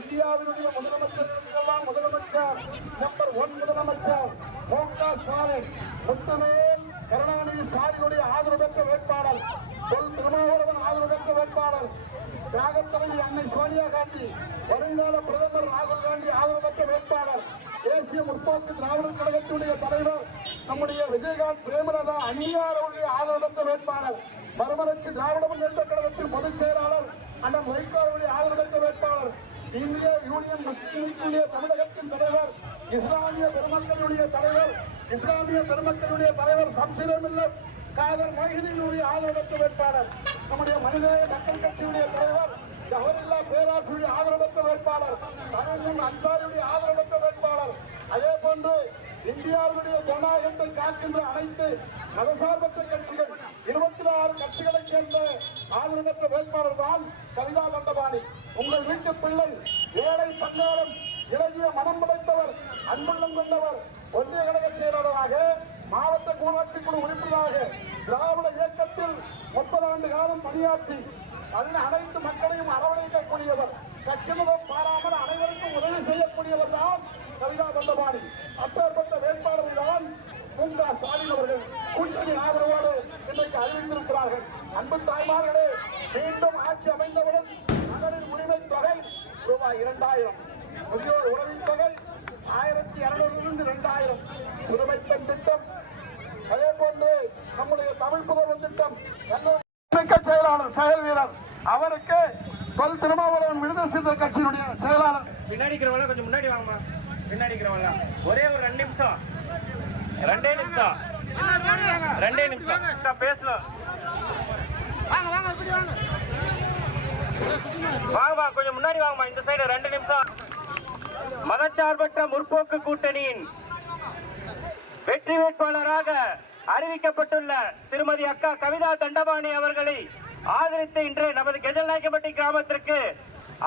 இந்தியாவினுடைய முதலமைச்சர்களுக்கெல்லாம் முதலமைச்சர் நம்பர் 1 முதலமைச்சர் மு க ஸ்டாலின், முத்துவேல் கருணாநிதி ஸ்டாலினுடைய ஆதரவு பெற்ற வேட்பாளர், தொல் திருமாவளவன் ஆதரவு பெற்ற வேட்பாளர், தியாகத் தலைவி அன்னை சோனியா காந்தி, வருங்கால பிரதமர் ராகுல் காந்தி ஆதரவு பெற்ற வேட்பாளர், தேசிய முற்போக்கு திராவிட கழகத்தினுடைய தலைவர் நம்முடைய விஜயகாந்த் பிரேமலதா அணியாருடைய ஆதரவு பெற்ற வேட்பாளர், மறுமலர்ச்சி திராவிட முன்னேற்ற கழகத்தின் பொதுச் செயலாளர் அண்ணன் வைகோவுடைய ஆதரவு பெற்ற வேட்பாளர், இந்திய யூனியன் முஸ்லிம் லீக் தமிழகத்தின் தலைவர், இஸ்லாமிய பெருமக்களுடைய தலைவர், இஸ்லாமிய பெருமக்களுடைய தலைவர் சம்சிரே மில்லத் காதர் மொஹிதீனுடைய ஆதரவு பெற்ற வேட்பாளர், நம்முடைய மனிதநேய மக்கள் கட்சியுடைய தலைவர் ஜவஹர்லா பேராசிரியர் ஆதரவு பெற்ற வேட்பாளர், தமிழ் அன்சாரியுடைய ஆதரவு பெற்ற வேட்பாளர், அதே போன்று இந்தியாவுடைய ஜனநாயகத்தை காக்கின்ற அனைத்து மதசார்பற்ற கட்சிகள் 26 கட்சிகளைச் சேர்ந்த ஆதரவு பெற்ற வேட்பாளர் தான் கவிதா தண்டபாணி. உங்கள் வீட்டு பிள்ளை ஏழை பங்காளம் இளகிய மனம் படைத்தவர், அன்புள்ளம் கொண்டவர், ஒன்றிய கழக செயலாளராக, மாவட்ட ஊராட்சி குழு உறுப்பினராக, திராவிட இயக்கத்தில் 30 ஆண்டு காலம் பணியாற்றி அனைத்து மக்களையும் அரவணைக்கக்கூடியவர், கட்சிமுகம் பாராமல் அனைவருக்கும் உதவி செய்யக்கூடியவர் தான் கவிதா தண்டபாணி. அப்பேற்பட்ட வேட்பாளர்கள் தான் மு க ஸ்டாலின் அவர்கள் கூட்டணி ஆதரவோடு இன்றைக்கு அறிவித்திருக்கிறார்கள். அன்பு தாய்மார்களே, மீண்டும் ஆட்சி அமைந்தவுடன் மகளிர் உரிமை தொகை ரூபாய் 2000, முதியோர் உதவித் தொகை 1200 2000, புதுமை பெண் திட்டம், அதே போன்று நம்முடைய தமிழ் புதல்வன் திட்டம் மிக்க செயலாளர் செயல் வீரர் அவருக்கு தொல் திருமாவளவன் விடுதலை சிறுத்தைகள் கட்சியினுடைய செயலாளர். பின்னாடி இருக்கிறவங்க கொஞ்சம் முன்னாடி வாங்கம்மா. பின்னாடி இருக்கிறவங்க ஒரே ஒரு 2 நிமிஷம், 2 நிமிஷம், 2 நிமிஷம் பேசலாம். வாங்கம்மா, கொஞ்சம் முன்னாடி வாங்கம்மா. இந்த சைடு 2 நிமிஷம். மதச்சார்பற்ற முற்போக்கு கூட்டணியின் வெற்றி வேட்பாளராக அறிவிக்கப்பட்டுள்ள திருமதி அக்கா கவிதா தண்டபாணி அவர்களை ஆதரித்து இன்று நமது கெஜல்நாயக்கம்பட்டி கிராமத்திற்கு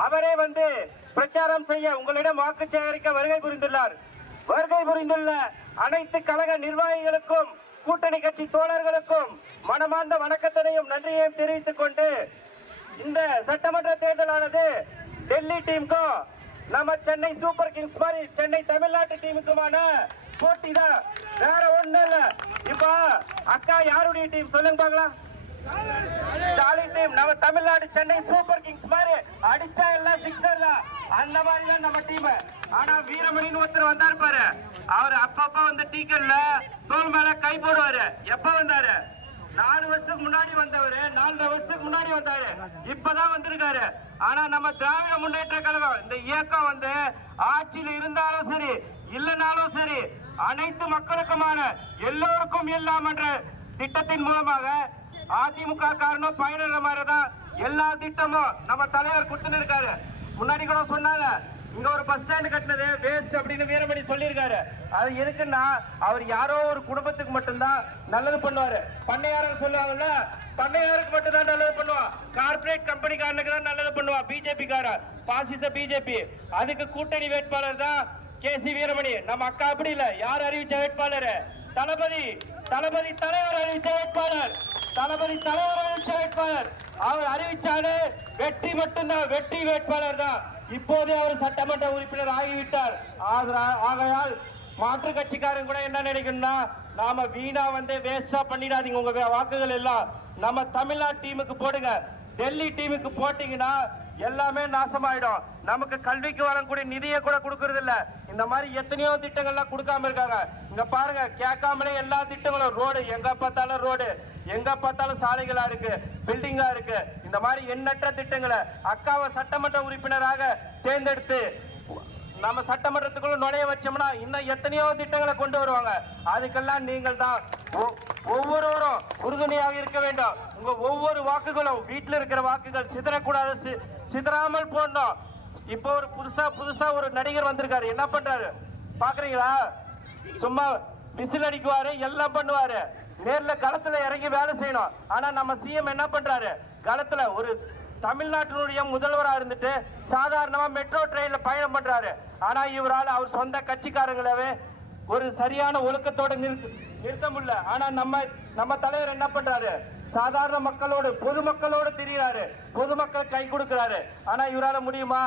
அவரே வந்து பிரச்சாரம் செய்ய உங்களிடம் வாக்கு சேகரிக்க வருகை புரிந்துள்ளார். வருகை புரிந்துள்ள அனைத்து கழக நிர்வாகிகளுக்கும் கூட்டணி கட்சி தோழர்களுக்கும் மனமார்ந்த வணக்கத்தினையும் நன்றியையும் தெரிவித்துக் கொண்டு இந்த சட்டமன்ற தேர்தலானது டெல்லி டீமுக்கும் நம்ம சென்னை சூப்பர் கிங்ஸ் மாதிரி சென்னை தமிழ்நாட்டு டீமுக்குமான போட்டி தான், வேற ஒண்ணு இல்ல. இப்ப அக்கா யாருடைய டீம் சொல்லுங்க பாக்கலாம்? ஸ்டாலின் டீம். நம்ம தமிழ்நாடு சென்னை சூப்பர் கிங்ஸ் மாதிரி அடிச்சா எல்லாம் சிக்ஸர் தான், அந்த மாதிரி தான் நம்ம டீம். ஆனா வீரமணின்னு ஒருத்தர் வந்தாரு பாரு, அவர் அப்பப்ப வந்து டீக்கர்ல தோல் மேல கை போடுவாரு. எப்ப வந்தாரு? 4 வருஷத்துக்கு முன்னாடி வந்தவரு, 4.5 வருஷத்துக்கு முன்னாடி வந்தாரு, இப்பதான் வந்திருக்காரு. ஆனா நம்ம திராவிட முன்னேற்ற கழகம் இந்த இயக்கம் வந்து ஆட்சியில் இருந்தாலும் சரி இல்லைனாலும் சரி அனைத்து மக்களுக்குமான எல்லோருக்கும் எல்லாம் என்ற திட்டத்தின் மூலமாக அதிமுக காரணம் பயனுள்ள மாதிரிதான் எல்லா திட்டமும் நம்ம தலைவர் கொடுத்துன்னு இருக்காரு. முன்னாடி கூட சொன்னாங்க, இங்க ஒரு பஸ் ஸ்டாண்ட் கட்டினது வேஸ்ட் அப்படின்னு வீரமணி சொல்லியிருக்காரு. அது எதுக்குன்னா அவர் யாரோ ஒரு குடும்பத்துக்கு மட்டும்தான் நல்லது பண்ணுவாரு. பண்ணையாரர் சொல்லுவாங்கல்ல, பண்ணையாருக்கு மட்டும் தான் நல்லது பண்ணுவான், கார்பரேட் கம்பெனிக்காரனுக்கு தான் நல்லது பண்ணுவான் பிஜேபி காரன், பாசிச பிஜேபி. அதுக்கு கூட்டணி வேட்பாளர் தான் கேசி வீரமணி. நம்ம அக்கா அப்படி இல்ல. யார் அறிவிச்ச வேட்பாளர்? தளபதி. தளபதி தலைவர் அறிவிச்ச வேட்பாளர். தளபதி தலைவர் அறிவிச்ச வேட்பாளர். அவர் அறிவிச்சாரு வெற்றி மட்டும்தான், வெற்றி வேட்பாளர் தான். இப்போதே அவர் சட்டமன்ற உறுப்பினர் ஆகிவிட்டார். ஆகையால் மாற்று கட்சிக்காரன் கூட என்ன நினைக்கணும்னா, நாம வீணா வந்து வேஸ்டா பண்ணிடாதீங்க உங்க வாக்குகள் எல்லாம். நம்ம தமிழ்நாடு டீமுக்கு போடுங்க. டெல்லி டீமுக்கு போட்டீங்கன்னா எல்லாமே நாசமாயிடும். நமக்கு கல்விக்கு வரக்கூடிய நிதியை கூட கொடுக்கறது இல்ல. இந்த மாதிரி எத்தனையோ திட்டங்கள்லாம் கொடுக்காம இருக்காங்க. இங்க பாருங்க, கேட்காமலே எல்லா திட்டங்களும், ரோடு எங்க பார்த்தாலும் ரோடு, எங்க பார்த்தாலும் சாலைகளா இருக்கு, பில்டிங்கா இருக்கு. இந்த மாதிரி எண்ணற்ற திட்டங்களை அக்காவை சட்டமன்ற உறுப்பினராக தேர்ந்தெடுத்து நம்ம சட்டமன்றத்துக்குள்ள நுழைய வச்சோம்னா இன்னும் எத்தனையோ திட்டங்களை கொண்டு வருவாங்க. அதுக்கெல்லாம் நீங்கள் தான் ஒவ்வொருவரும் உறுதுணையாக இருக்க வேண்டும். உங்க ஒவ்வொரு வாக்குகளும் வீட்டில் இருக்கிற வாக்குகள் சிதறக்கூடாது, சிதறாமல் போடணும். இப்போ ஒரு புதுசா ஒரு நடிகர் வந்திருக்காரு. என்ன பண்றாரு பாக்குறீங்களா? சும்மா விசில் அடிக்குவாரு, எல்லாம் பண்ணுவாரு. நேர்ல களத்துல இறங்கி வேலை செய்யணும். ஆனா நம்ம சிஎம் என்ன பண்றாரு? களத்துல ஒரு தமிழ்நாட்டினுடைய முதல்வராக இருந்துட்டு சாதாரணமா மெட்ரோ ட்ரெயின்ல பயணம் பண்றாரு. ஆனா இவரால் அவர் சொந்த கட்சிக்காரங்களவே ஒரு சரியான ஒழுக்கத்தோட நிறுத்த முடியல. ஆனா நம்ம தலைவர் என்ன பண்றாரு? சாதாரண மக்களோடு பொதுமக்களோடு திரிகிறாரு, பொதுமக்கள் கை கொடுக்கிறாரு. ஆனா இவரால் முடியுமா?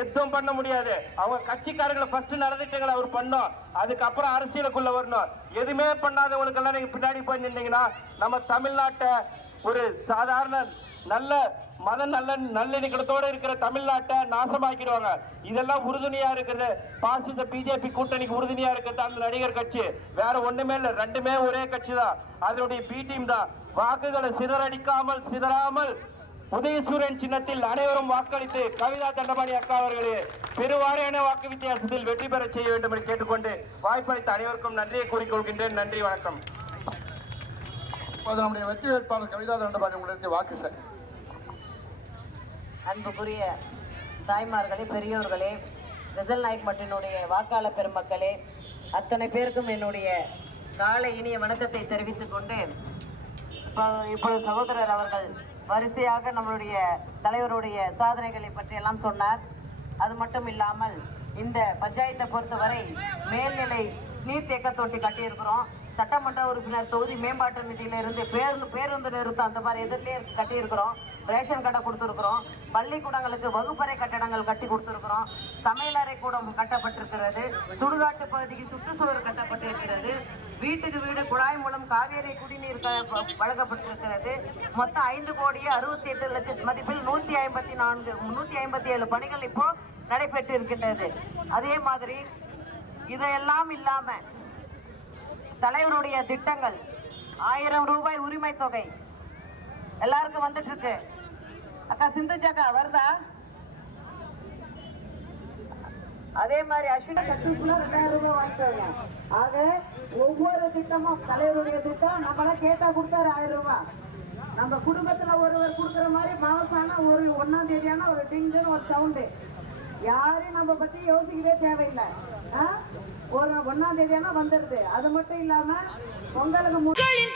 எதுவும் பண்ண முடியாது. அவங்க கட்சிக்காரங்களை ஃபர்ஸ்ட் நடந்துட்டீங்களா அவர் பண்ணோம், அதுக்கப்புறம் அரசியலுக்குள்ள வரணும். எதுவுமே பண்ணாதவங்களுக்கெல்லாம் நீங்க பின்னாடி போய் நின்றீங்கன்னா நம்ம தமிழ்நாட்டை ஒரு சாதாரண நல்ல நல்லிணக்கத்தோடு இருக்கிற தமிழ்நாட்டை நாசமாக்கிடுவாங்க. இதெல்லாம் உறுதுணையா இருக்கிறது பாசிச பிஜேபி கூட்டணிக்கு உறுதுணையா இருக்கிறது அந்த நடிகர் கட்சி. வேற ஒண்ணுமே இல்லை, ரெண்டுமே ஒரே கட்சி தான். அதனுடைய பி டீம் தான். வாக்குகளை சிதறாமல் உதயசூரியன் சின்னத்தில் அனைவரும் வாக்களித்து கவிதா தண்டபாணி அக்கா அவர்களே பெருவாரியான வாக்கு வித்தியாசத்தில் வெற்றி பெற செய்ய வேண்டும் என்று கேட்டுக்கொண்டு வாய்ப்பளித்த அனைவருக்கும் நன்றியை கூறிக்கொள்கின்றேன். நன்றி, வணக்கம். நம்முடைய வெற்றி வேட்பாளர் கவிதா தண்டபாணி உங்களிடத்தில் வாக்கு சார். அன்புக்குரிய தாய்மார்களே, பெரியோர்களே, கெஜல்நாயக்கம்பட்டினுடைய வாக்காளர் பெருமக்களே, அத்தனை பேருக்கும் என்னுடைய காலை இனிய வணக்கத்தை தெரிவித்துக் கொண்டு இப்பொழுது சகோதரர் அவர்கள் வரிசையாக நம்மளுடைய தலைவருடைய சாதனைகளை பற்றி எல்லாம் சொன்னார். அது மட்டும் இல்லாமல் இந்த பஞ்சாயத்தை பொறுத்தவரை மேல்நிலை நீர்த்தேக்க தொட்டி கட்டியிருக்கிறோம். சட்டமன்ற உறுப்பினர் தொகுதி மேம்பாட்டு நிதியிலிருந்து பேருந்து நிறுத்தம் அந்த மாதிரி எதிர்த்தே கட்டியிருக்கிறோம். ரேஷன் கடை கொடுத்துருக்குறோம். பள்ளிக்கூடங்களுக்கு வகுப்பறை கட்டடங்கள் கட்டி கொடுத்துருக்குறோம். சமையலறை கூடம் கட்டப்பட்டிருக்கிறது. சுடுகாட்டு பகுதிக்கு சுற்றுச்சுவர் கட்டப்பட்டிருக்கிறது. வீட்டுக்கு வீடு குழாய் மூலம் காவேரி குடிநீர் வழங்கப்பட்டிருக்கிறது. மொத்தம் 5,68,00,000 மதிப்பில் 157 பணிகள் இப்போ நடைபெற்று இருக்கின்றது. அதே மாதிரி இதையெல்லாம் இல்லாம தலைவருடைய திட்டங்கள் 1000 ரூபாய் உரிமை தொகை எல்லாருக்கும் வந்துட்டு இருக்கு. அக்கா சிந்துஜாக்கா வருதா? அதே மாதிரி அஸ்வினி சக்சஸ்ஃபுல்லா 2000 ரூபாய் வாங்கிட்டாங்க. ஆக ஒவ்வொரு திட்டமும் தலைவருடைய திட்டம் நம்மளாம் கேட்டா கொடுத்தாரு 1000 ரூபாய். நம்ம குடும்பத்துல ஒருவர் கொடுக்குற மாதிரி மாசான ஒரு 1ஆம் தேதியான ஒரு டிங்னு ஒரு சவுண்டு. யாரையும் நம்ம பத்தி யோசிக்கவே தேவையில்லை. ஒரு 1ஆம் தேதியான வந்துருது. அது மட்டும் இல்லாம பொங்கலுக்கு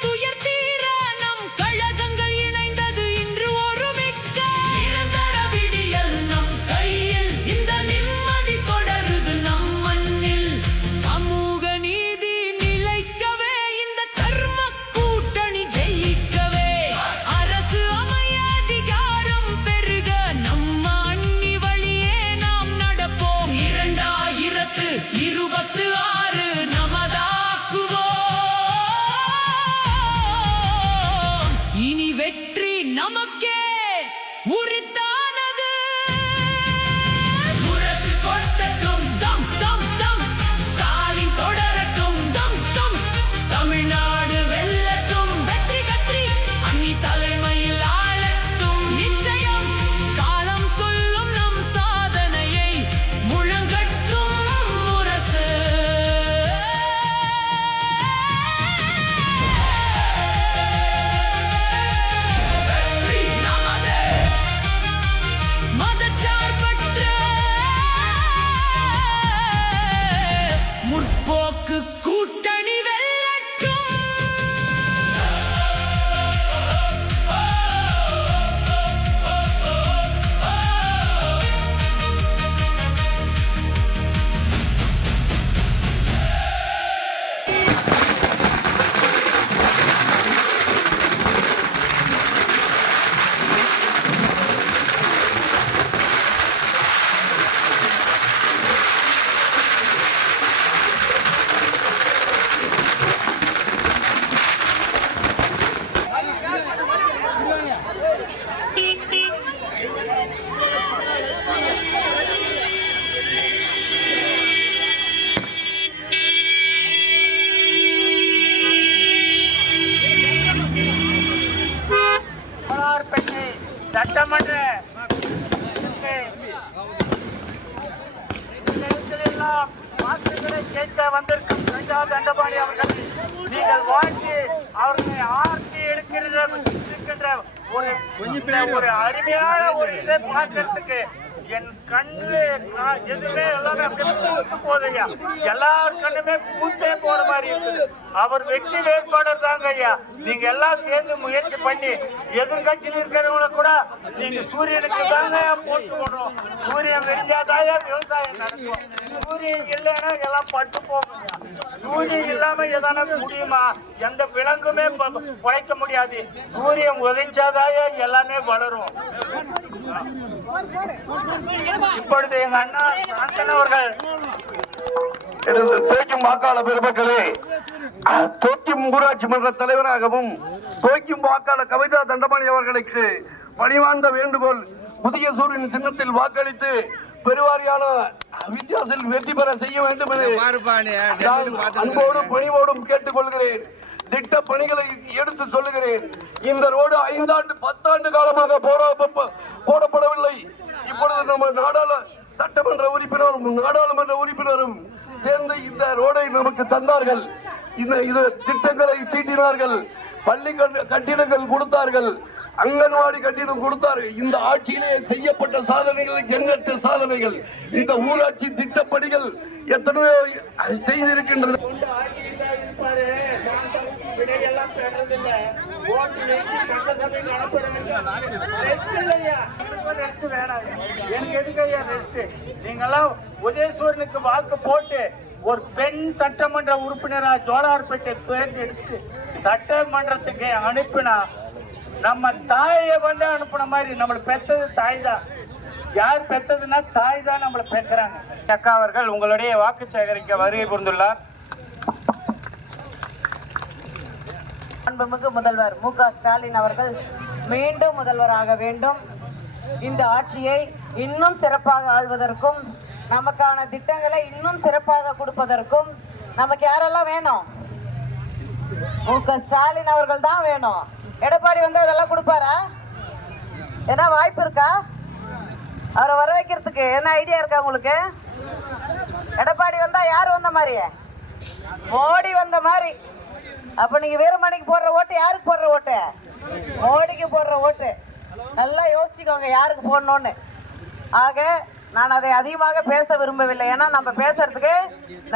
துயர் தீர நம் கழகங்கள் இணைந்தது இன்று ஒரு மிக்க நிரந்தர விடியல் நம் கையில். இந்த நிம்மதி தொடருது நம் மண்ணில். சமூக நீதி நிலைக்கவே இந்த கர்ம கூட்டணி ஜெயிக்கவே. அரசு அமைய அதிகாரம் பெருக நம்ம அண்ணி வழியே நாம் நடப்போம். 2026 நமதாக்குவோம். இனி வெற்றி நமக்கே உரித்தானது. முரசு கொட்டட்டும் தம் தம் தம். ஸ்டாலின் தொடரட்டும் தம் தம். தமிழ்நாடு வெல்லட்டும் வெற்றி வெற்றி. அன்னி தலைமையில் ஆளட்டும் நிச்சயம். காலம் சொல்லும் நம் சாதனையை முழங்கட்டும் முரசு. வெற்றி நமதே. மதச்சார்பற்ற முற்போக்கு கூட்டணி வெல்லட்டும். கோலார்பேட்டை சட்டமன்ற எல்லாம் வாக்குகளை கேட்க வந்திருக்கும் கவிதா தண்டபாணி அவர்கள், நீங்கள் வாழ்த்து அவர்களை ஆர்த்தி இருக்கின்ற ஒரு அருமையான ஒரு இதை பார்க்கறதுக்கு என் கண்ணு எதுவுமே எல்லாமே போதையா, எல்லார் கண்ணுமே பூத்தே போற மாதிரி இருக்குது. அவர் வெற்றி வேட்பாளர் தாங்க ஐயா. நீங்க எல்லாம் சேர்ந்து முயற்சி பண்ணி எதிர்கட்சியில் இருக்கிறவங்கள கூட நீங்க சூரியனுக்கு தாங்க போட்டு போடுறோம். சூரியன் வெறிஞ்சாதாயா விவசாயம் நடக்கும். சூரியன் இல்லைன்னா எல்லாம் பட்டு போகும். சூரியன் இல்லாம எதான முடியுமா? எந்த விலங்குமே பழைக்க முடியாது. சூரியன் உதைச்சாதாயா எல்லாமே வளரும். இப்பொழுது எங்க அண்ணா சாந்தன் அவர்கள் தோக்கும் வாக்காளர் பெருமக்களே, தோக்கும் ஊராட்சி மன்ற தலைவராகவும் தோக்கும் வாக்காளர் கவிதா தண்டபாணி அவர்களுக்கு பணிவார்ந்த வேண்டுகோள். புதிய சூரியன் சின்னத்தில் வாக்களித்து பெருவாரியான வித்தியாசத்தில் வெற்றி பெற செய்ய வேண்டும் என அன்போடும் பணிவோடும் கேட்டுக்கொள்கிறேன். திட்ட பணிகளை எடுத்து சொல்லுகிறேன். இந்த ரோடு 10 ஆண்டு காலமாக போடப்படவில்லை. இப்பொழுது நம்ம சட்டமன்ற உறுப்பினரும் நாடாளுமன்ற உறுப்பினரும் சேர்ந்து இந்த ரோடை நமக்கு தந்தார்கள். இந்த திட்டங்களை தீட்டினார்கள். பள்ளி கட்டிடங்கள் கொடுத்தார்கள், அங்கன்வாடி கட்டிடம் கொடுத்தார்கள். இந்த ஆட்சியிலே செய்யப்பட்ட சாதனைகள் எண்ணற்ற சாதனைகள். இந்த ஊராட்சி திட்டப்பணிகள் எத்தனையோ செய்திருக்கின்றன. நீங்கெல்லாம் உதயசூரனுக்கு வாக்கு போட்டு ஒரு பெண் சட்டமன்ற உறுப்பினரா ஜோலார்பேட்டை தேர்ந்தெடுத்து சட்டமன்றத்துக்கு அனுப்பினா நம்ம தாயை வந்து அனுப்பின மாதிரி. நம்மளை பெற்றது தாய் தான். யார் பெற்றதுன்னா தாய் தான் நம்மளை பெற்றாங்க. அக்கா அவர்கள் உங்களுடைய வாக்கு சேகரிக்க வருகை புரிந்துள்ளார். மாண்புமிகு முதல்வர் மு.க. ஸ்டாலின் அவர்கள் மீண்டும் முதல்வராக வேண்டும். இந்த ஆட்சியை இன்னும் சிறப்பாக ஆள்வதற்கும் நமக்கான திட்டங்களை இன்னும் சிறப்பாக கொடுப்பதற்கும் நமக்கு யாரெல்லாம் வேணும்? ஸ்டாலின் அவர்கள் தான் வேணும். எடப்பாடி வந்து அதெல்லாம் கொடுப்பாரா? என்ன வாய்ப்பு இருக்கா அவரை வர வைக்கிறதுக்கு? என்ன ஐடியா இருக்கா உங்களுக்கு? எடப்பாடி வந்தா யார் வந்த மாதிரி? மோடி வந்த மாதிரி. அப்ப நீங்க வீரமணிக்கு போடுற ஓட்டு யாருக்கு போடுற ஓட்டு? மோடிக்கு போடுற ஓட்டு. நல்லா யோசிச்சுக்கோங்க யாருக்கு போடணும்னு. ஆக நான் அதை அதிகமாக பேச விரும்பவில்லை. ஏன்னா நம்ம பேசுறதுக்கு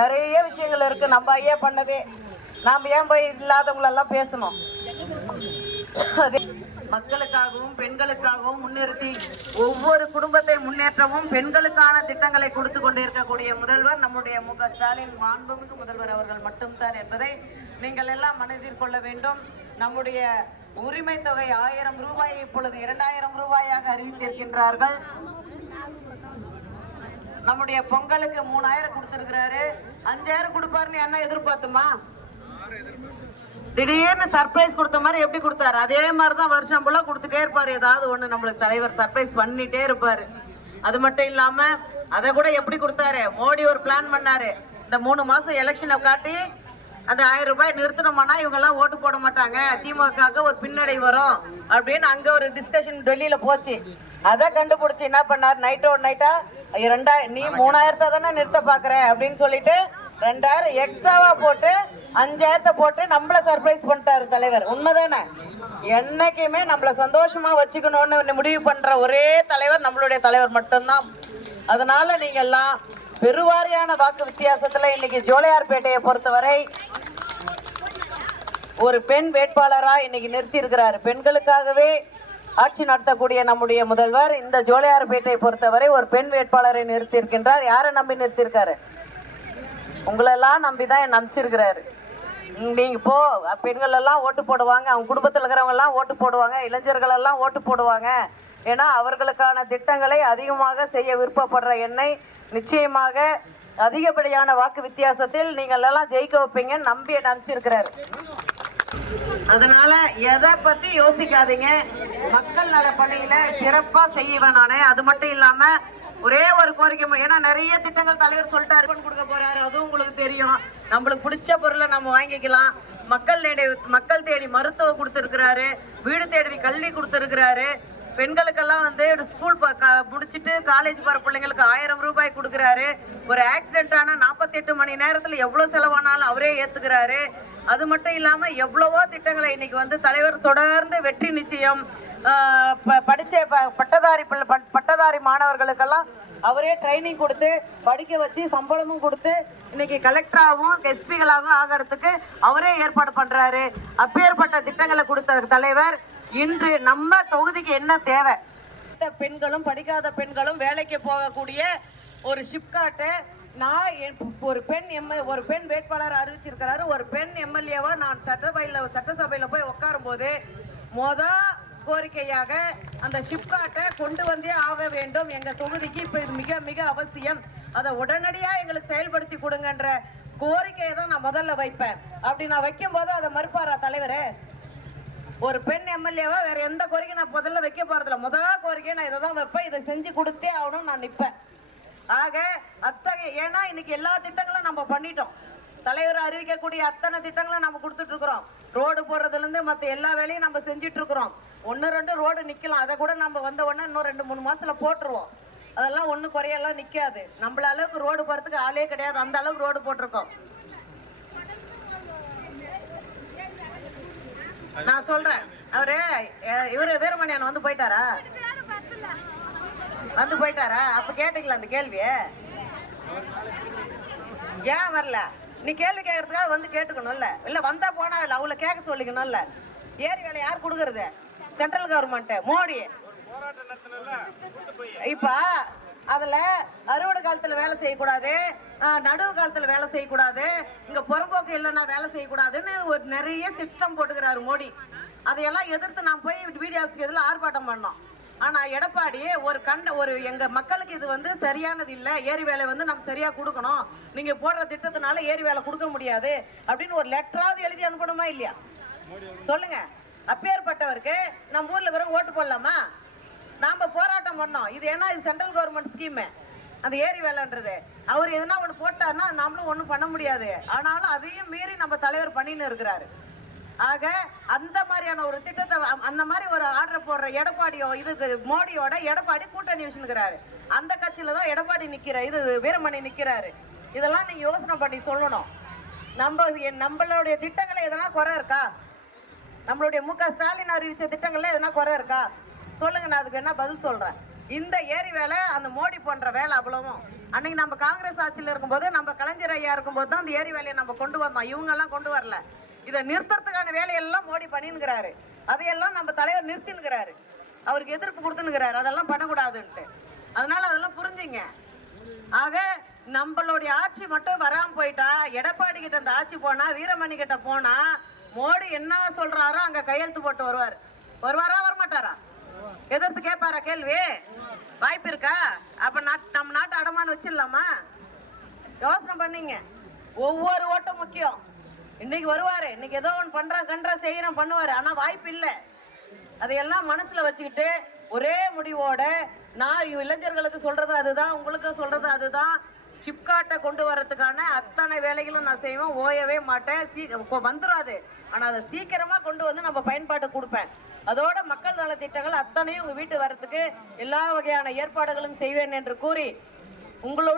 நிறைய விஷயங்கள் இருக்கு. நம்ம ஐயா பண்ணதே நாம ஏன் போய் இல்லாதவங்களெல்லாம் பேசணும்? மக்களுக்காகவும் பெண்களுக்காகவும் முன்னிறுத்தி ஒவ்வொரு குடும்பத்தை முன்னேற்றவும் பெண்களுக்கான திட்டங்களை கொடுத்து கொண்டு இருக்கக்கூடிய முதல்வர் நம்முடைய மு.க. ஸ்டாலின் மாண்புமிகு முதல்வர் அவர்கள் மட்டும்தான் என்பதை நீங்கள் எல்லாம் மனதில் கொள்ள வேண்டும். நம்முடைய உரிமை தொகை 1000 ரூபாயை இப்பொழுது 2000 ரூபாயாக அறிவித்திருக்கின்றார்கள். நம்முடைய பொங்கலுக்கு 3000 கொடுத்திருக்கிறாரு. 5000 கொடுப்பாருன்னு என்ன எதிர்பார்த்துமா? திடீர்னு சர்ப்ரைஸ் கொடுத்த மாதிரி எப்படி கொடுத்தாரு? அதே மாதிரிதான் வருஷம் போல கொடுத்துட்டே இருப்பாரு. ஏதாவது ஒண்ணு நம்மளுக்கு தலைவர் சர்ப்ரைஸ் பண்ணிட்டே இருப்பாரு. அது மட்டும் இல்லாம அதை கூட எப்படி கொடுத்தாரு? மோடி ஒரு பிளான் பண்ணாரு. இந்த 3 மாசம் எலெக்ஷனை காட்டி அந்த 1000 ரூபாய் நிறுத்தணும்னா இவங்க எல்லாம் ஓட்டு போட மாட்டாங்க, திமுக ஒரு பின்னடை வரும் அப்படின்னு அங்க ஒரு டிஸ்கஷன் டெல்லியில போச்சு. அதை கண்டுபிடிச்சு என்ன பண்ணாரு? நைட்டோட நைட்டா நீ 3000 தானே நிறுத்த பாக்குற அப்படின்னு சொல்லிட்டு 2000 எக்ஸ்ட்ராவா போட்டு 5000 போட்டு நம்மள சர்ப்ரைஸ் பண்ணிட்டாரு தலைவர். உண்மைதானே? என்னைக்குமே நம்மள சந்தோஷமா வச்சுக்கணும்னு முடிவு பண்ற ஒரே தலைவர் நம்மளுடைய தலைவர் மட்டும்தான். அதனால நீங்க எல்லாம் பெருவாரியான வாக்கு வித்தியாசத்துல இன்னைக்கு ஜோலையார்பேட்டையை பொறுத்தவரை ஒரு பெண் வேட்பாளரா இன்னைக்கு நிறுத்தி இருக்கிறாரு. பெண்களுக்காகவே ஆட்சி நடத்தக்கூடிய நம்முடைய முதல்வர் இந்த ஜோலையார்பேட்டையை பொறுத்தவரை ஒரு பெண் வேட்பாளரை நிறுத்தி இருக்கின்றார். யாரை நம்பி நிறுத்திருக்காரு? உங்களெல்லாம் நம்பிதான் நம்பிச்சிருக்கிறாரு. நீங்க போ, பெண்கள் எல்லாம் ஓட்டு போடுவாங்க, அவங்க குடும்பத்தில் இருக்கிறவங்க எல்லாம் ஓட்டு போடுவாங்க, இளைஞர்கள் எல்லாம் ஓட்டு போடுவாங்க. ஏன்னா அவர்களுக்கான திட்டங்களை அதிகமாக செய்ய விருப்பப்படுற என்னை நிச்சயமாக அதிகப்படியான வாக்கு வித்தியாசத்தில் நீங்கள் எல்லாம் ஜெயிக்க வைப்பீங்க நம்பி நம்பிச்சிருக்கிறாரு. அதனால எதை பத்தி யோசிக்காதீங்க. மக்கள் நல பணியில சிறப்பா செய்வேன் நானே. அது மட்டும் இல்லாம ஒரே ஒரு கோரிக்கை, ஏன்னா நிறைய திட்டங்கள் தலைவர் சொல்லிட்டாரு கொடுக்க போறாரு, அதுவும் உங்களுக்கு தெரியும். நம்மளுக்கு பிடிச்ச பொருளை நம்ம வாங்கிக்கலாம். மக்கள் தேடி மருத்துவம் கொடுத்துருக்கிறாரு, வீடு தேடி கல்வி கொடுத்துருக்கிறாரு. பெண்களுக்கெல்லாம் வந்து ஸ்கூல் முடிச்சுட்டு காலேஜ் போற பிள்ளைங்களுக்கு 1000 ரூபாய் கொடுக்குறாரு. ஒரு ஆக்சிடென்ட் ஆனா 48 மணி நேரத்துல எவ்வளவு செலவானாலும் அவரே ஏத்துக்கிறாரு. அது மட்டும் இல்லாம எவ்வளவோ திட்டங்களை இன்னைக்கு வந்து தலைவர் தொடர்ந்து வெற்றி நிச்சயம் படிச்ச பட்டதாரி மாணவர்களுக்கெல்லாம் அவரே ட்ரைனிங் கொடுத்து படிக்க வச்சு சம்பளமும் கொடுத்து இன்னைக்கு கலெக்டராகவும் எஸ்பிகளாகவும் ஆகிறதுக்கு அவரே ஏற்பாடு பண்றாரு. அப்பேற்பட்ட திட்டங்களை கொடுத்த தலைவர் இன்று நம்ம தொகுதிக்கு என்ன தேவை? பெண்களும் படிக்காத பெண்களும் வேலைக்கு போகக்கூடிய ஒரு ஷிப்காட்டை நான் ஒரு பெண் வேட்பாளர் அறிவிச்சிருக்கிறாரு. ஒரு பெண் எம்எல்ஏவா நான் சட்டசபையில போய் உட்காரும் போது கோரிக்கையாக அந்த ஷிப்காட்டை கொண்டு வந்தே ஆக வேண்டும். எங்க தொகுதிக்கு இப்ப இது மிக மிக அவசியம். அதை உடனடியா எங்களுக்கு செயல்படுத்தி கொடுங்கன்ற கோரிக்கையை தான் நான் முதல்ல வைப்பேன். அப்படி நான் வைக்கும் போது அதை மறுப்பாரா தலைவரே? ஒரு பெண் எம்எல்ஏவா வேற எந்த கோரிக்கை நான் முதல்ல வைக்க போறதில்ல. முதல் கோரிக்கை நான் இதை தான் வைப்பேன். இதை செஞ்சு கொடுத்தே ஆகணும் நான் நிற்பேன். ஆக அத்தகைய, ஏன்னா இன்னைக்கு எல்லா திட்டங்களும் நம்ம பண்ணிட்டோம். தலைவர் அறிவிக்கக்கூடிய அத்தனை திட்டங்களும் நம்ம கொடுத்துட்டு இருக்கிறோம். ரோடு போடுறதுல இருந்து மற்ற எல்லா வேலையும் நம்ம செஞ்சுட்டு இருக்கிறோம். 1-2 ரோடு நிக்கலாம். அதை கூட நம்ம வந்த உடனே இன்னும் 2-3 மாசத்துல போட்டுருவோம். அதெல்லாம் ஒண்ணு குறையெல்லாம் நிக்காது. நம்மள அளவுக்கு ரோடு போறதுக்கு ஆளே கிடையாது. அந்த அளவுக்கு ரோடு போட்டிருக்கோம். நான் சொல்றேன், இவரு வீரமணியன் வந்து போயிட்டாரா? அப்ப கேட்டீங்களா அந்த கேள்விய? ஏன் வரல? நீ கேள்வி கேட்கறதுக்காக வந்து கேட்டுக்கணும்ல. இல்ல வந்தா போனா இல்ல, அவங்கள கேட்க சொல்லிக்கணும்ல. ஏரி வேலை யார் கொடுக்கறது? Central government, Modi. இப்ப அதுல அறுவடை காலத்துல வேலை செய்யக்கூடாது, நடுவு காலத்துல வேலை செய்யக்கூடாது, இங்க புறம்போக்கு இல்லைன்னா வேலை செய்யக்கூடாதுன்னு ஒரு நிறைய சிஸ்டம் போட்டுக்கிறாரு மோடி. அதையெல்லாம் எதிர்த்து நான் போய் வீடியோஸ்க்கு எதில் ஆர்ப்பாட்டம் பண்ணோம். ஆனா எடப்பாடி ஒரு எங்க மக்களுக்கு இது வந்து சரியானது இல்ல, ஏரி வேலை வந்து நம்ம சரியா கொடுக்கணும், நீங்க போடுற திட்டத்தினால ஏரி வேலை கொடுக்க முடியாது அப்படின்னு ஒரு லெட்டராவது எழுதி அனுப்பணுமா இல்லையா? சொல்லுங்க. அப்பேற்பட்டவருக்கு நம்ம ஊர்ல இருக்கிற ஓட்டு போடலாமா? நாம போராட்டம் பண்ணோம். இது ஏன்னா இது சென்ட்ரல் கவர்மெண்ட் ஸ்கீம். அந்த ஏரி வேலைன்றது. அவர் எதனா ஒன்று போட்டாருன்னா நம்மளும் ஒன்றும் பண்ண முடியாது. ஆனாலும் அதையும் மீறி நம்ம தலைவர் பண்ணின்னு இருக்கிறாரு. ஆக அந்த மாதிரியான ஒரு திட்டத்தை, அந்த மாதிரி ஒரு ஆர்டர் போடுற எடப்பாடியோ, இதுக்கு மோடியோட எடப்பாடி கூட்டணி வச்சுக்கிறாரு. அந்த கட்சியில தான் எடப்பாடி நிக்கிறார், இது வீரமணி நிக்கிறாரு. இதெல்லாம் நீங்க யோசனை பண்ணி சொல்லணும். நம்மளுடைய திட்டங்களை எதனா குறை இருக்கா? நம்மளுடைய மு க ஸ்டாலின் அறிவிச்ச திட்டங்கள்ல எதனா குறை இருக்கா சொல்லுங்க, நான் அதுக்கு என்ன பதில் சொல்றேன். இந்த ஏரி வேலை அந்த மோடி பண்ற வேலை அவ்வளவும். அன்னைக்கு நம்ம காங்கிரஸ் ஆட்சியில் இருக்கும்போது, நம்ம கலைஞர் ஐயா இருக்கும்போது தான் அந்த ஏரி வேலையை நம்ம கொண்டு வந்தோம். இவங்க எல்லாம் கொண்டு வரல. இதை நிறுத்துறதுக்கான வேலையெல்லாம் மோடி பண்ணினுக்கிறாரு. அதையெல்லாம் நம்ம தலைவர் நிறுத்தினுக்கிறாரு. அவருக்கு எதிர்ப்பு கொடுத்துனுக்கிறாரு, அதெல்லாம் பண்ணக்கூடாதுன்ட்டு. அதனால அதெல்லாம் புரிஞ்சுங்க. ஆக நம்மளுடைய ஆட்சி மட்டும் வராம போயிட்டா, எடப்பாடி கிட்ட அந்த ஆட்சி போனா, வீரமணி கிட்ட போனா, மோடி என்ன சொல்றாரோ அங்க கையெழுத்து போட்டு வருவார். வருவாரா வரமாட்டாரா? எதிர்த்து கேட்பாரா கேள்வி? வாய்ப்பு இருக்கா? அப்ப நம்ம நாட்டு அடமானம் வச்சிடலாமா? யோசனை பண்ணீங்க. ஒவ்வொரு ஓட்டம் முக்கியம். இன்னைக்கு வருவாரு, இன்னைக்கு ஏதோ ஒன்று பண்றா செய்யறோம் பண்ணுவாரு. ஆனா வாய்ப்பு இல்லை. அதையெல்லாம் மனசுல வச்சுக்கிட்டு ஒரே முடிவோட, நான் இளைஞர்களுக்கு சொல்றது அதுதான், உங்களுக்கு சொல்றது அதுதான். சிப்காட்டை கொண்டு வர்றதுக்கான அத்தனை வேலைகளும் நான் செய்வேன், ஓயவே மாட்டேன். வந்துடாது, ஆனா அதை சீக்கிரமா கொண்டு வந்து நம்ம பயன்பாட்டு கொடுப்பேன். அதோட மக்கள் நல திட்டங்கள் அத்தனையும் உங்க வீட்டு வர்றதுக்கு எல்லா வகையான ஏற்பாடுகளும் செய்வேன் என்று கூறி, உங்கள்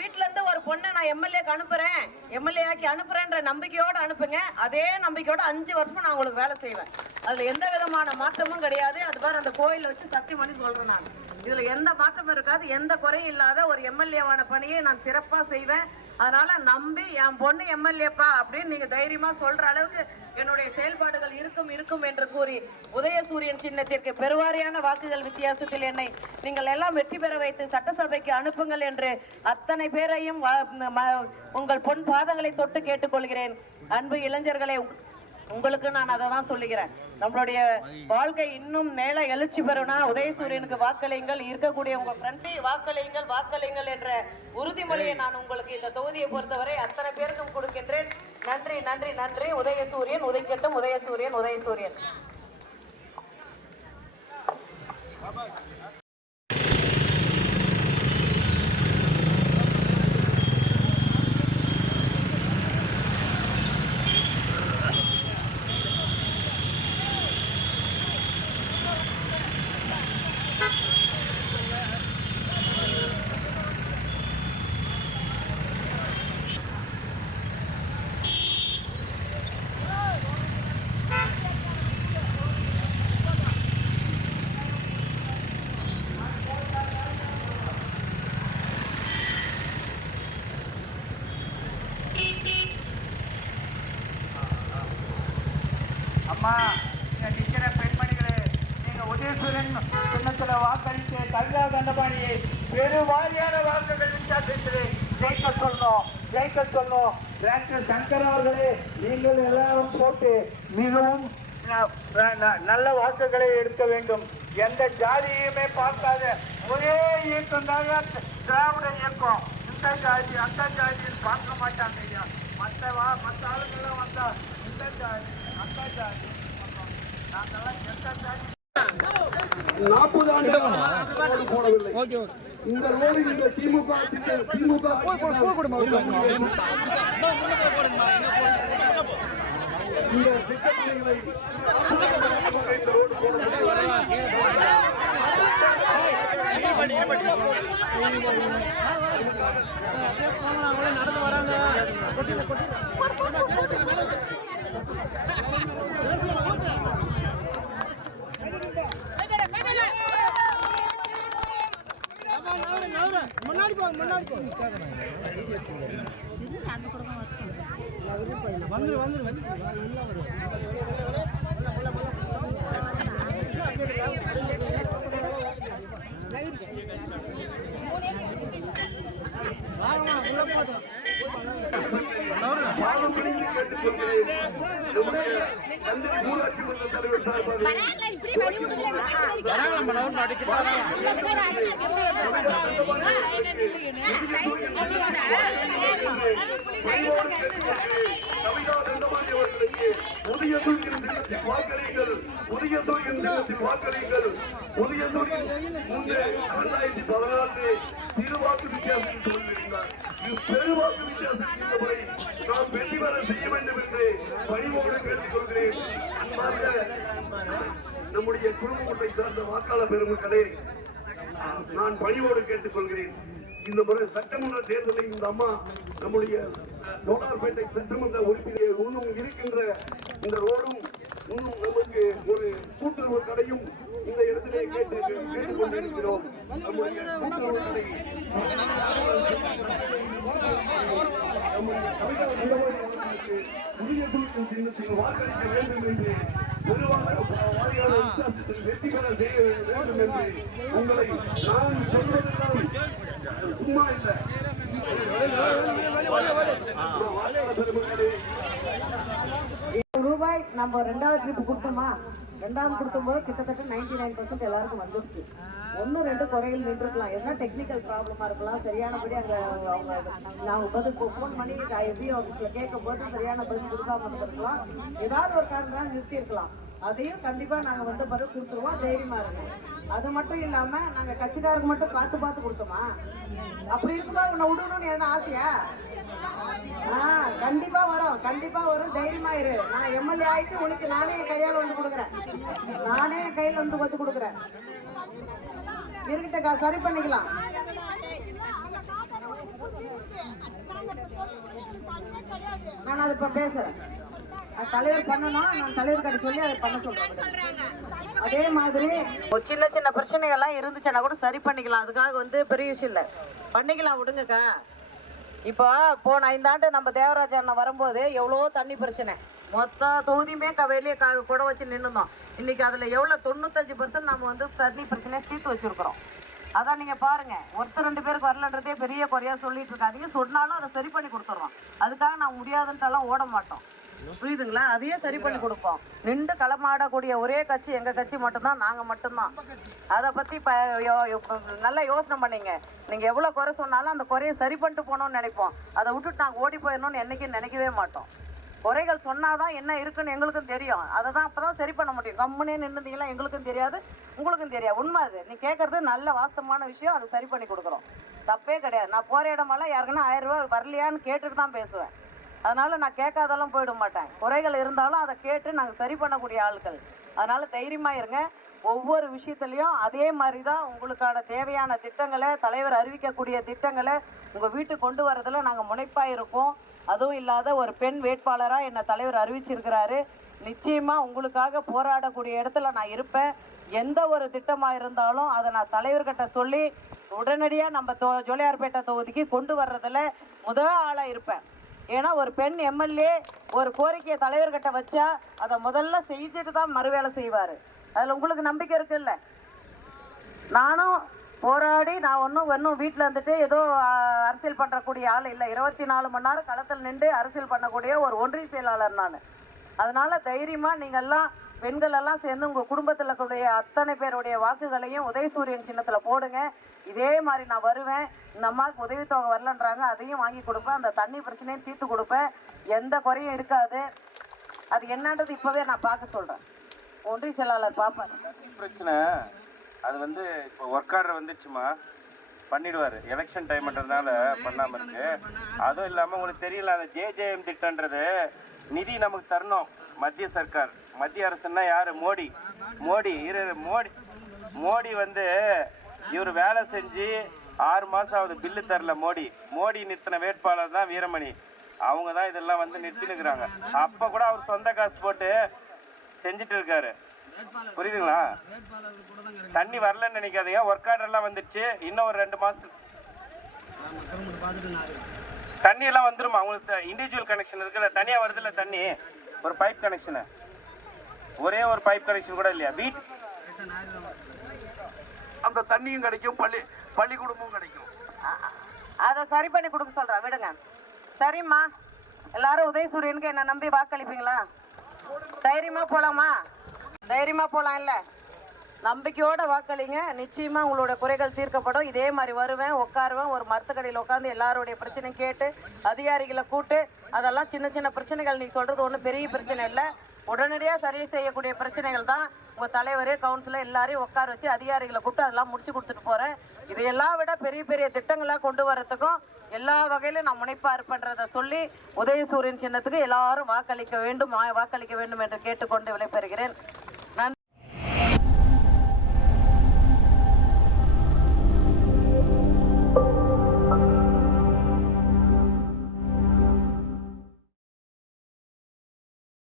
வீட்டுல இருந்து ஒரு பொண்ணை நான் எம்எல்ஏக்கு அனுப்புறேன், எம்எல்ஏ ஆக்கி அனுப்புறேன்ற நம்பிக்கையோட அனுப்புங்க. அதே நம்பிக்கையோட 5 வருஷமா நான் உங்களுக்கு வேலை செய்வேன். அதுல எந்த விதமான மாற்றமும் கிடையாது. அது பாரு, அந்த கோயில வச்சு சத்தியம் பண்ணி சொல்றேன். நான் இதுல எந்த மாற்றமும் இருக்காது. எந்த குறையும் இல்லாத ஒரு எம்எல்ஏவான பணியை நான் சிறப்பா செய்வேன். அதனால நம்பி என் பொண்ணு எம்எல்ஏப்பா அப்படின்னு நீங்க தைரியமா சொல்ற அளவுக்கு என்னுடைய செயல்பாடுகள் இருக்கும் என்று கூறி, உதயசூரியன் சின்னத்திற்கு பெருவாரியான வாக்குகள் வித்தியாசத்தில் என்னை நீங்கள் எல்லாம் வெற்றி பெற வைத்து சட்டசபைக்கு அனுப்புங்கள் என்று அத்தனை பேரையும் உங்கள் பொன் பாதங்களை தொட்டு கேட்டுக்கொள்கிறேன். அன்பு இளைஞர்களை, உங்களுக்கு நான் அதை தான் சொல்லுகிறேன். நம்மளுடைய வாழ்க்கை இன்னும் மேல எழுச்சி பெறணும்னா உதயசூரியனுக்கு வாக்களியுங்கள். இருக்கக்கூடிய உங்க ஃப்ரெண்ட்ஸை வாக்களியுங்கள் என்ற உறுதிமொழியை நான் உங்களுக்கு இந்த தொகுதியை பொறுத்தவரை அத்தனை பேருக்கும் கொடுக்கின்றேன். நன்றி நன்றி நன்றி. உதயசூரியன் உதைக்கட்டும், உதயசூரியன் உதயசூரியன். அம்மா, நிற்கிற பெண்மணிகளே, நீங்க உதயசூரன் சின்னத்துல வாக்களித்து கவிதா தண்டபாணியை பெருவாரியான வாக்குகள் வித்தியாசத்திலே ஜெயிக்க சொல்லணும். டாக்டர் சங்கர் அவர்களே, நீங்கள் எல்லாரும் போட்டு மிகவும் நல்ல வாக்குகளை எடுக்க வேண்டும். எந்த ஜாதியுமே பார்க்காத ஒரே இயக்கம் தாங்க திராவிட இயக்கம். இந்த ஜாதி அந்த ஜாதின்னு பார்க்க மாட்டாங்க ஐயா. மற்ற ஆளுங்கெல்லாம் வந்தா இந்த ஜாதி அந்த ஜாதி, நாங்கெல்லாம் எந்த ஜாதி 40 ஆண்டு போடவில்லை. இந்த ரோடு இந்த திமுக இந்த திட்டங்களை நடந்து வராங்க. முன்னாடி போ வந்துரு வாக்களிங்கள். 2014 திருவாக்கு வித்தியாசம் சொல்லியிருந்தார். இது பெருவாக்கு வித்தியாசம் இந்த முறை நாம் வெற்றி பெற செய்ய வேண்டும் என்று பணிவோடு கேட்டுக்கொள்கிறேன். அன்பார்ந்த நம்முடைய குடும்பத்தை சார்ந்த வாக்காளர் பெருமக்களே, நான் பணிவோடு கேட்டுக்கொள்கிறேன். இந்த முறை சட்டமன்ற தேர்தலில் இந்த அம்மா நம்முடைய சோழார்பேட்டை சட்டமன்ற உறுப்பினர் இன்னும் இருக்கின்ற இந்த ரோடும் இன்னும் நமக்கு ஒரு கூட்டுறவு கடையும் இந்த இடத்திலே கேட்டுக்கொண்டிருக்கிறோம். நம்முடைய கூட்டுறவு கடை புதிய குழுக்கள் சின்னத்தில் வாக்களிக்க வேண்டும் என்று பெருவாரியான வித்தியாசத்தில் வெற்றி பெற செய்ய வேண்டும் என்று உங்களை நான் சொல்வதெல்லாம் சும்மா இல்லை. ரூபாய் நம்ம 2வது ட்ரிப் கொடுத்தோமா, 2வது கொடுக்கும்போது கிட்டத்தட்ட 99% எல்லாருக்கும் வந்துருச்சு. 1-2 குறைகள் நின்றுக்கலாம், என்ன டெக்னிக்கல் ப்ராப்ளமா இருக்கலாம், சரியானபடி அங்கே அவங்க நான் பதில் ஃபோன் பண்ணி எஸ்பி ஆஃபீஸில் கேட்கும் போது சரியான பதில் கொடுக்காம இருந்திருக்கலாம், ஏதாவது ஒரு காரணம் நிறுத்தியிருக்கலாம். அதையும் கண்டிப்பாக நாங்கள் வந்து பதில் கொடுத்துருவோம், தைரியமாக இருங்க. அது மட்டும் இல்லாமல் நாங்கள் கட்சிக்காரங்க மட்டும் பார்த்து கொடுத்தோமா, அப்படி இருக்கும்போது உன்னை விடணும்னு எதனா ஆசையா? கண்டிப்பா வரும், தைரியமா இரு. நான் எம்எல்ஏ ஆயிட்டு உனக்கு நானே என் கையால வந்து கொடுக்குறேன், நானே என் கையில வந்து கொத்து கொடுக்குறேன். இருக்கிட்டக்கா, சரி பண்ணிக்கலாம். நான் அது இப்ப பேசுறேன், தலைவர் பண்ணணும், நான் தலைவர் கிட்ட சொல்லி அதை பண்ண சொல்றேன். அதே மாதிரி சின்ன சின்ன பிரச்சனைகள்லாம் இருந்துச்சுன்னா கூட சரி பண்ணிக்கலாம், அதுக்காக வந்து பெரிய விஷயம் இல்லை, பண்ணிக்கலாம், விடுங்கக்கா. இப்போ போன 5 ஆண்டு நம்ம தேவராஜ அண்ணன் வரும்போது எவ்வளோ தண்ணி பிரச்சனை, மொத்த தொகுதியுமே வெளியே கூட வச்சு நின்றுந்தோம். இன்னைக்கு அதில் எவ்வளோ 95% நம்ம வந்து தண்ணி பிரச்சனையை தீர்த்து வச்சிருக்கிறோம். அதான் நீங்கள் பாருங்கள், ஒருத்தர் 2 பேருக்கு வரலன்றதே பெரிய குறையாக சொல்லிட்டு இருக்காதீங்க, சொன்னாலும் அதை சரி பண்ணி கொடுத்துட்றோம். அதுக்காக நான் முடியாதுன்ட்டெல்லாம் ஓட மாட்டோம், புரியுதுங்களா? அதையே சரி பண்ணி கொடுப்போம். நின்று களமாடக்கூடிய ஒரே கட்சி எங்கள் கட்சி மட்டும்தான், நாங்கள் மட்டும்தான். அதை பற்றி நல்லா யோசனை பண்ணிங்க. நீங்கள் எவ்வளோ குறை சொன்னாலும் அந்த குறையை சரி பண்ணிட்டு போகணும்னு நினைப்போம், அதை விட்டுட்டு நாங்கள் ஓடி போயிடணும்னு என்றைக்கும் நினைக்கவே மாட்டோம். குறைகள் சொன்னாதான் என்ன இருக்குன்னு எங்களுக்கும் தெரியும், அதை தான் அப்போ தான் சரி பண்ண முடியும். கம்முனே நின்றுந்தீங்கன்னா எங்களுக்கும் தெரியாது, உங்களுக்கும் தெரியாது. உண்மை அது, நீ கேட்குறது நல்ல வாஸ்தவமான விஷயம், அதை சரி பண்ணி கொடுக்குறோம், தப்பே கிடையாது. நான் போகிற இடமெல்லாம் யாருக்குன்னா 1000 ரூபா வரலையான்னு கேட்டுட்டு தான் பேசுவேன். அதனால் நான் கேட்காதெல்லாம் போயிட மாட்டேன். குறைகள் இருந்தாலும் அதை கேட்டு நாங்கள் சரி பண்ணக்கூடிய ஆட்கள். அதனால் தைரியமாக இருங்க. ஒவ்வொரு விஷயத்துலையும் அதே மாதிரி தான் உங்களுக்கான தேவையான திட்டங்களை, தலைவர் அறிவிக்கக்கூடிய திட்டங்களை உங்கள் வீட்டுக்கு கொண்டு வரதில் நாங்கள் முனைப்பாக இருப்போம். அதுவும் இல்லாத ஒரு பெண் வேட்பாளராக என்னை தலைவர் அறிவிச்சிருக்கிறாரு. நிச்சயமாக உங்களுக்காக போராடக்கூடிய இடத்துல நான் இருப்பேன். எந்த ஒரு திட்டமாக இருந்தாலும் அதை நான் தலைவர்கிட்ட சொல்லி உடனடியாக நம்ம ஜோலியார்பேட்டை தொகுதிக்கு கொண்டு வர்றதில் முதல் ஆளாக இருப்பேன். ஏன்னா ஒரு பெண் எம்எல்ஏ ஒரு கோரிக்கையை தலைவர்கிட்ட வச்சா அதை முதல்ல செஞ்சுட்டு தான் மறுவேலை செய்வார். அதில் உங்களுக்கு நம்பிக்கை இருக்குல்ல? நானும் போராடி நான் ஒன்றும் வீட்டில் இருந்துட்டு ஏதோ அரசியல் பண்ணுறக்கூடிய ஆள் இல்லை. 24 மணி நேரம் களத்தில் நின்று அரசியல் பண்ணக்கூடிய ஒரு ஒன்றிய செயலாளர் நான். அதனால் தைரியமாக நீங்கள்லாம் பெண்கள் எல்லாம் சேர்ந்து உங்கள் குடும்பத்தில் இருக்கக்கூடிய அத்தனை பேருடைய வாக்குகளையும் உதயசூரியன் சின்னத்தில் போடுங்க. இதே மாதிரி நான் வருவேன். இந்த அம்மாவுக்கு உதவித்தொகை வரலன்றாங்க, அதையும் வாங்கி கொடுப்பேன். அந்த தண்ணி பிரச்சனையும் தீர்த்து கொடுப்பேன். எந்த குறையும் இருக்காது. அது என்னன்றது இப்போவே நான் பார்க்க சொல்கிறேன். ஒன்றிய செயலாளர் பார்ப்பேன். பிரச்சனை அது வந்து இப்போ ஒர்க் ஆர்டர் வந்துச்சுமா, பண்ணிடுவார். எலெக்ஷன் டைம்ன்றதுனால பண்ணாமல் இருக்கு. அதுவும் இல்லாமல் உங்களுக்கு தெரியல, அந்த ஜேஜேஎம் திட்டன்றது நிதி நமக்கு தரணும் மத்திய சர்க்கார். மத்திய அரசுன்னா யார்? மோடி வந்து இவர் வேலை செஞ்சு 6 மாதம் ஆகுது, பில்லு தரல. மோடி நிறுத்தின வேட்பாளர் தான் வீரமணி. அவங்க தான் இதெல்லாம் வந்து நிறுத்தினுக்கிறாங்க. அப்போ கூட அவர் சொந்த காசு போட்டு செஞ்சுட்டு இருக்காரு. புரியுதுங்களா? தண்ணி வரலன்னு நினைக்காதீங்க. ஒர்க் ஆர்டர்லாம் வந்துடுச்சு. இன்னும் ஒரு 2 மாதத்துக்கு தண்ணி எல்லாம் வந்துருமா? உங்களுக்கு இண்டிவிஜுவல் கனெக்ஷன் இருக்குல்ல, தனியாக வருதுல்ல தண்ணி, ஒரு பைப் கனெக்ஷனு, ஒரே ஒரு பைப் கனெக்ஷன் கூட இல்லையா? அந்த தண்ணியும் கிடைக்கும், பள்ளிக்கூடமும் கிடைக்கும். அதை சரி பண்ணி கொடுக்க சொல்கிறேன், விடுங்க. சரிம்மா, எல்லாரும் உதயசூரியனுக்கு என்னை நம்பி வாக்களிப்பீங்களா? தைரியமாக போகலாமா? தைரியமாக போகலாம் இல்லை? நம்பிக்கையோட வாக்களிங்க. நிச்சயமாக உங்களோட குறைகள் தீர்க்கப்படும். இதே மாதிரி வருவேன், உட்காருவேன், ஒரு மரத்துக்கடையில் உட்காந்து எல்லாருடைய பிரச்சனையும் கேட்டு அதிகாரிகளை கூட்டு, அதெல்லாம் சின்ன சின்ன பிரச்சனைகள். நீ சொல்கிறது ஒன்றும் பெரிய பிரச்சனை இல்லை. உடனடியாக சரி செய்யக்கூடிய பிரச்சனைகள் தான் உங்கள் தலைவர் கவுன்சிலர் எல்லாரையும் உட்கார வச்சு அதிகாரிகளை கூப்பிட்டு அதெல்லாம் முடிச்சு கொடுத்துட்டு போகிறேன். இதையெல்லாம் விட பெரிய பெரிய திட்டங்களாக கொண்டு வரத்துக்கும் எல்லா வகையிலும் நான் முனைப்பாக இருப்பேன்றதை சொல்லி உதயசூரியன் சின்னத்துக்கு எல்லாரும் வாக்களிக்க வேண்டும் என்று கேட்டுக்கொண்டு விடைபெறுகிறேன்.